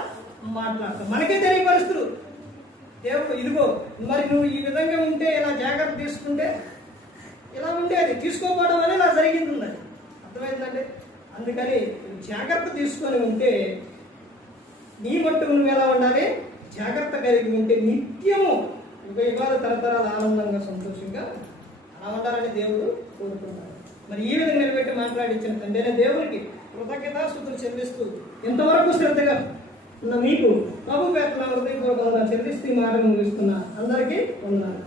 మాట్లాడతాం. మనకే తెలియపరుస్తుడు దేవుడు, ఇదిగో మరి నువ్వు ఈ విధంగా ఉంటే, ఇలా జాగ్రత్త తీసుకుంటే ఇలా ఉండేది, తీసుకోకపోవడం వల్ల ఇలా జరిగింది. అది అర్థమైందండి. అందుకని జాగ్రత్త తీసుకొని ఉంటే నీ మట్టుకు నువ్వు ఎలా ఉండాలి, జాగ్రత్త కలిగి ఉంటే నిత్యము యుగాలు తరతరాలు ఆనందంగా సంతోషంగా అలా ఉండాలని దేవుడు కోరుకుంటాడు. మరి ఈ విధంగా నిలబెట్టి మాట్లాడించిన తండ్రి దేవుడికి కృతజ్ఞతాస్తుతులు చెల్లిస్తూ ఇంతవరకు శ్రద్ధగా ఉన్న మీకు ప్రభు పేరున హృదయపూర్వకంగా చెల్లిస్తూ ఈ మాట ముగిస్తున్నా. అందరికీ వందనాలు.